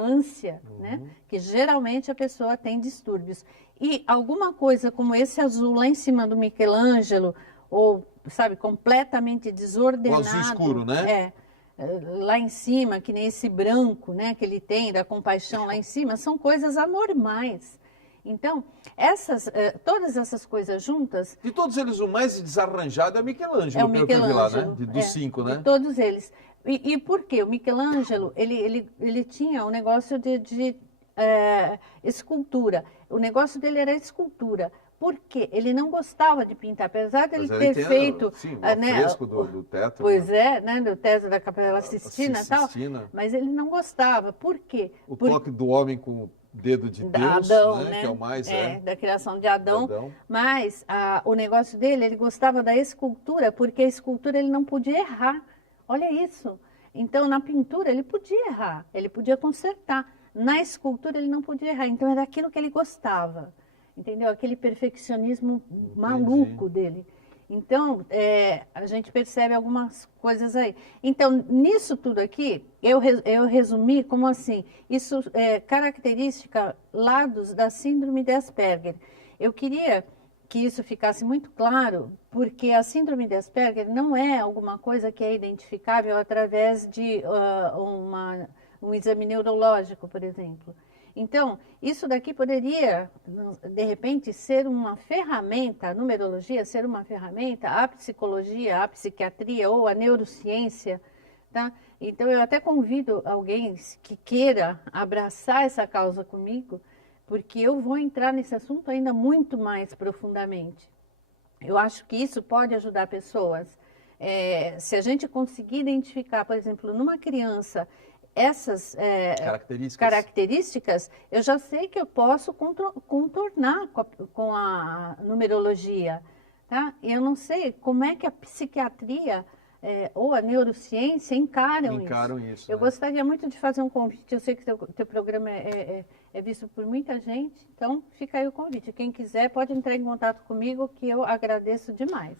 ânsia, né? Que geralmente a pessoa tem distúrbios. E alguma coisa como esse azul lá em cima do Michelangelo, ou, sabe, completamente desordenado. O azul escuro, né? Lá em cima, que nem esse branco, né, que ele tem, da compaixão lá em cima, são coisas anormais. Então, todas essas coisas juntas... De todos eles, o mais desarranjado é o Michelangelo, pelo que eu vi lá, né? Dos 5, né? De todos eles. E por quê? O Michelangelo, ele tinha um negócio de escultura. O negócio dele era escultura. Por quê? Ele não gostava de pintar, apesar de ele ter feito... Sim, o fresco do teto. Pois né? Do teto da Capela Sistina e tal. Mas ele não gostava. Por quê? Toque do homem com o dedo de Deus, Adão, né? Que é o mais... da criação de Adão. Mas o negócio dele, ele gostava da escultura, porque a escultura ele não podia errar. Olha isso. Então, na pintura, ele podia errar, ele podia consertar. Na escultura, ele não podia errar. Então, era aquilo que ele gostava. Entendeu? Aquele perfeccionismo maluco dele. Então, a gente percebe algumas coisas aí. Então, nisso tudo aqui, eu resumi como assim, isso é característica, lados da síndrome de Asperger. Eu queria que isso ficasse muito claro, porque a síndrome de Asperger não é alguma coisa que é identificável através de um exame neurológico, por exemplo. Então, isso daqui poderia, de repente, ser uma ferramenta, a numerologia ser uma ferramenta, a psicologia, a psiquiatria ou a neurociência, tá? Então, eu até convido alguém que queira abraçar essa causa comigo, porque eu vou entrar nesse assunto ainda muito mais profundamente. Eu acho que isso pode ajudar pessoas. Se a gente conseguir identificar, por exemplo, numa criança, essas características, eu já sei que eu posso contornar com a numerologia. Tá? E eu não sei como é que a psiquiatria ou a neurociência encaram isso. Eu gostaria muito de fazer um convite. Eu sei que teu programa é visto por muita gente, então fica aí o convite. Quem quiser pode entrar em contato comigo, que eu agradeço demais.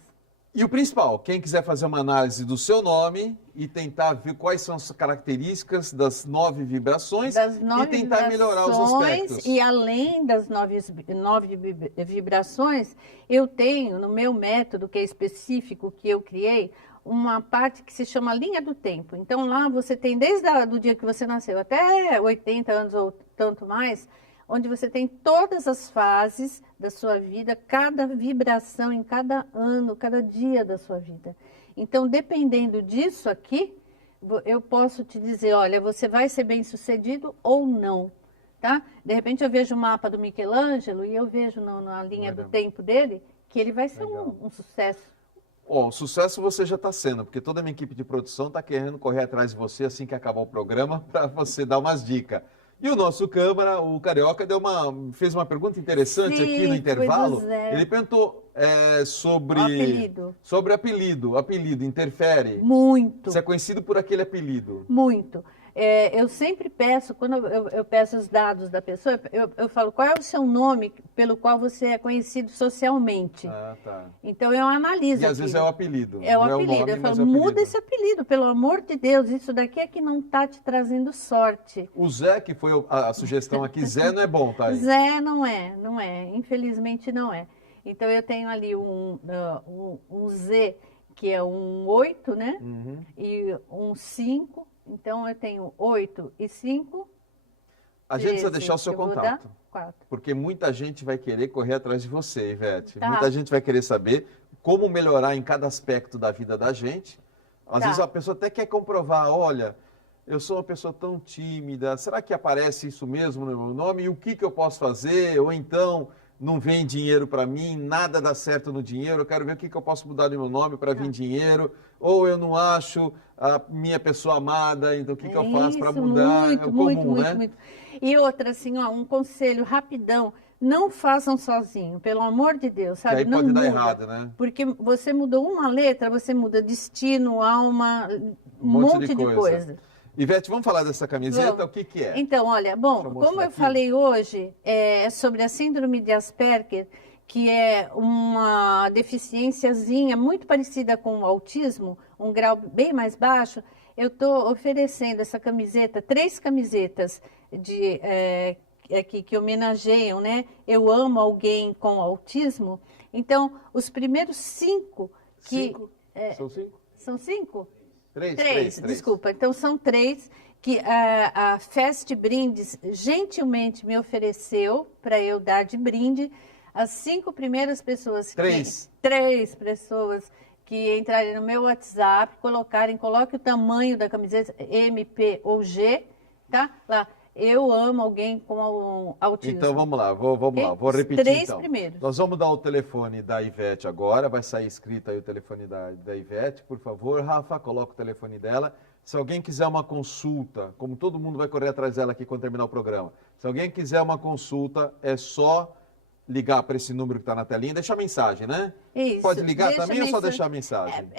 E o principal, quem quiser fazer uma análise do seu nome e tentar ver quais são as características das 9 vibrações e tentar melhorar os aspectos. E além das 9 vibrações, eu tenho no meu método, que é específico, que eu criei, uma parte que se chama linha do tempo. Então lá você tem desde o dia que você nasceu até 80 anos ou tanto mais, onde você tem todas as fases da sua vida, cada vibração em cada ano, cada dia da sua vida. Então, dependendo disso aqui, eu posso te dizer, olha, você vai ser bem-sucedido ou não, tá? De repente eu vejo o mapa do Michelangelo e eu vejo na linha do tempo dele que ele vai ser um sucesso. O sucesso você já está sendo, porque toda a minha equipe de produção está querendo correr atrás de você assim que acabar o programa para você dar umas dicas. E o nosso câmara, o Carioca, fez uma pergunta interessante aqui no intervalo. Ele perguntou sobre apelido. Sobre apelido. Apelido interfere? Muito. Você é conhecido por aquele apelido? Muito. Eu sempre peço, quando eu peço os dados da pessoa, eu falo qual é o seu nome pelo qual você é conhecido socialmente. Ah, tá. Então eu analiso. E às vezes é o apelido. É o apelido. Eu falo, muda esse apelido, pelo amor de Deus. Isso daqui é que não está te trazendo sorte. O Zé, que foi a sugestão aqui, Zé não é bom, tá aí? Zé não é. Infelizmente não é. Então eu tenho ali um Z, que é um 8, né? Uhum. E um 5. Então, eu tenho 8 e 5. A gente precisa deixar o seu contato. 4. Porque muita gente vai querer correr atrás de você, Ivete. Tá. Muita gente vai querer saber como melhorar em cada aspecto da vida da gente. Às vezes a pessoa até quer comprovar, olha, eu sou uma pessoa tão tímida, será que aparece isso mesmo no meu nome? E o que eu posso fazer? Ou então, não vem dinheiro para mim, nada dá certo no dinheiro, eu quero ver o que eu posso mudar no meu nome para vir dinheiro. Ou eu não acho a minha pessoa amada, então o que eu faço para mudar? Muito, é comum, né? Muito. E outra, assim, um conselho rapidão, não façam sozinho, pelo amor de Deus, sabe? Que aí não pode muda, dar errado, né? Porque você mudou uma letra, você muda destino, alma, um monte de coisa. Ivete, vamos falar dessa camiseta, o que é? Então, olha, como eu falei hoje, é sobre a síndrome de Asperger, que é uma deficiênciazinha muito parecida com o autismo, um grau bem mais baixo. Eu estou oferecendo essa camiseta, 3 camisetas que homenageiam, né? Eu amo alguém com autismo. Então, os primeiros 5 que... São 5? São 5? 3. Desculpa. Então, são 3 que a Fest Brindes gentilmente me ofereceu para eu dar de brinde. As 5 primeiras pessoas... 3 pessoas que entrarem no meu WhatsApp, coloque o tamanho da camiseta, MP ou G, tá? Lá, eu amo alguém com autismo. Então, vamos lá, vou repetir 3 então. primeiros. Nós vamos dar o telefone da Ivete agora, vai sair escrito aí o telefone da Ivete, por favor. Rafa, coloca o telefone dela. Se alguém quiser uma consulta, como todo mundo vai correr atrás dela aqui quando terminar o programa, se alguém quiser uma consulta, é só ligar para esse número que está na telinha, deixar mensagem, né? Isso. Pode ligar também ou só deixar mensagem?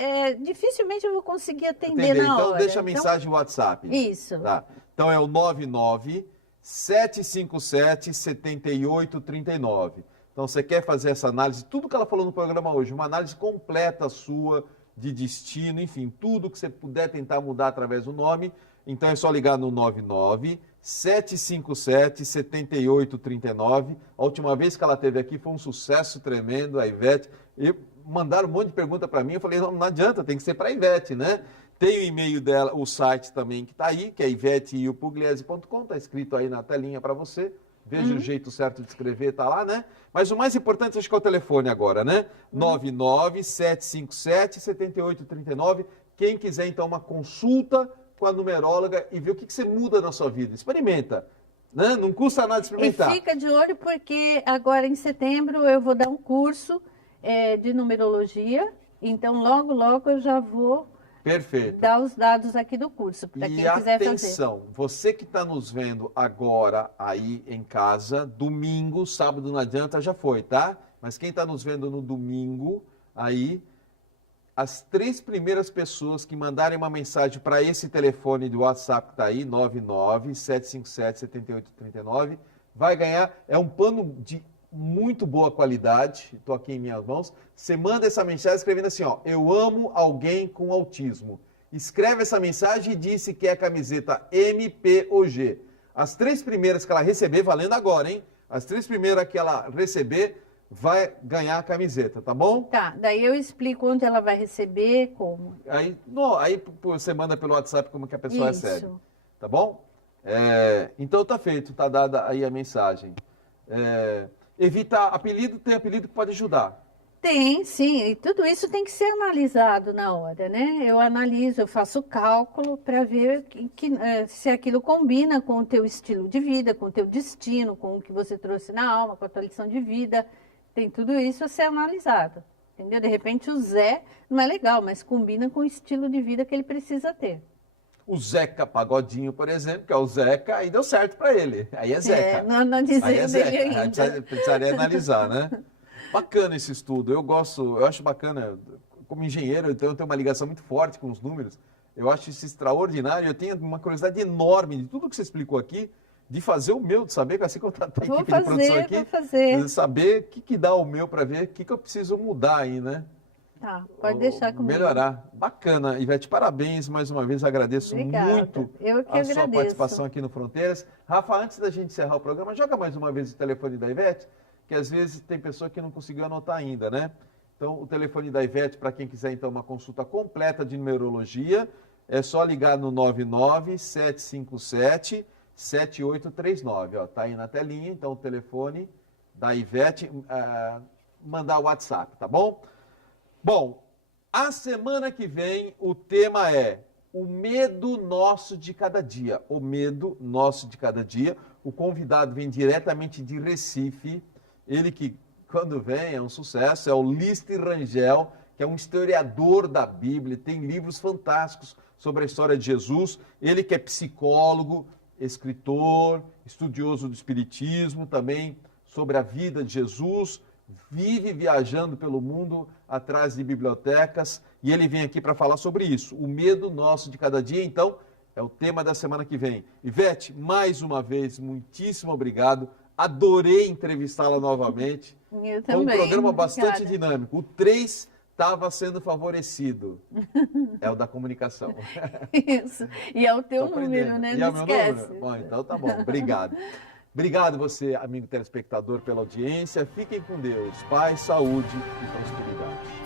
Dificilmente eu vou conseguir atender na então hora. Deixa a mensagem no WhatsApp. Isso. Tá. Então é o 99-757-7839. Então você quer fazer essa análise, tudo que ela falou no programa hoje, uma análise completa sua de destino, enfim, tudo que você puder tentar mudar através do nome, então é só ligar no 99-757-7839. A última vez que ela esteve aqui foi um sucesso tremendo, a Ivete. E mandaram um monte de pergunta para mim, eu falei, não adianta, tem que ser para a Ivete, né? Tem o e-mail dela, o site também que está aí, que é iveteupugliese.com, está escrito aí na telinha para você. Veja o jeito certo de escrever, está lá, né? Mas o mais importante, acho que é o telefone agora, né? 99-757-7839. Quem quiser, então, uma consulta com a numeróloga e ver o que você muda na sua vida. Experimenta, né? Não custa nada experimentar. E fica de olho porque agora em setembro eu vou dar um curso de numerologia. Então, logo eu já vou Perfeito. dar os dados aqui do curso, para quem E quiser fazer. atenção, você que está nos vendo agora aí em casa, domingo, sábado não adianta, já foi, tá? Mas quem está nos vendo no domingo, aí, as 3 primeiras pessoas que mandarem uma mensagem para esse telefone do WhatsApp que está aí, 99-757-7839, vai ganhar, é um pano de muito boa qualidade, estou aqui em minhas mãos. Você manda essa mensagem escrevendo assim, ó, eu amo alguém com autismo. Escreve essa mensagem e diz se quer a camiseta MPOG. As 3 primeiras que ela receber, valendo agora, hein? As 3 primeiras que ela receber, vai ganhar a camiseta, tá bom? Tá, daí eu explico onde ela vai receber, como. Aí você manda pelo WhatsApp como que a pessoa Isso. recebe, tá bom? Então tá feito, tá dada aí a mensagem. Evita apelido, tem apelido que pode ajudar. Tem, sim, e tudo isso tem que ser analisado na hora, né? Eu analiso, eu faço cálculo para ver se aquilo combina com o teu estilo de vida, com o teu destino, com o que você trouxe na alma, com a tua lição de vida. Tem tudo isso a ser analisado, entendeu? De repente o Zé não é legal, mas combina com o estilo de vida que ele precisa ter. O Zeca Pagodinho, por exemplo, que é o Zeca, aí deu certo para ele. Aí é Zeca. Não dizer Aí é dele Zeca. ainda. Aí precisaria analisar, né? Bacana esse estudo. Eu acho bacana. Como engenheiro, então eu tenho uma ligação muito forte com os números. Eu acho isso extraordinário. Eu tenho uma curiosidade enorme de tudo que você explicou aqui, de fazer o meu, de saber, assim que eu estou a equipe de produção aqui, vou fazer. de saber o que dá o meu para ver o que eu preciso mudar aí, né? Tá, pode deixar comigo. Melhorar. Bacana. Ivete, parabéns mais uma vez. Agradeço Obrigada. muito Eu que a sua agradeço. participação aqui no Fronteiras. Rafa, antes da gente encerrar o programa, joga mais uma vez o telefone da Ivete, que às vezes tem pessoa que não conseguiu anotar ainda, né? Então, o telefone da Ivete, para quem quiser então uma consulta completa de numerologia, é só ligar no 99-757-7839. Ó, tá aí na telinha, então o telefone da Ivete, mandar o WhatsApp, tá bom? Bom, a semana que vem o tema é o medo nosso de cada dia. O medo nosso de cada dia. O convidado vem diretamente de Recife. Ele que, quando vem, é um sucesso. É o Lister Rangel, que é um historiador da Bíblia. Tem livros fantásticos sobre a história de Jesus. Ele que é psicólogo, escritor, estudioso do Espiritismo, também sobre a vida de Jesus. Vive viajando pelo mundo atrás de bibliotecas e ele vem aqui para falar sobre isso. O medo nosso de cada dia, então, é o tema da semana que vem. Ivete, mais uma vez, muitíssimo obrigado. Adorei entrevistá-la novamente. Eu também. Foi um programa bastante Obrigada. dinâmico. O 3 estava sendo favorecido. É o da comunicação. Isso. E é o teu Tô número, aprendendo. né? E Não é o meu esquece. número? Bom, então tá bom. Obrigado. Obrigado você, amigo telespectador, pela audiência. Fiquem com Deus. Paz, saúde e prosperidade.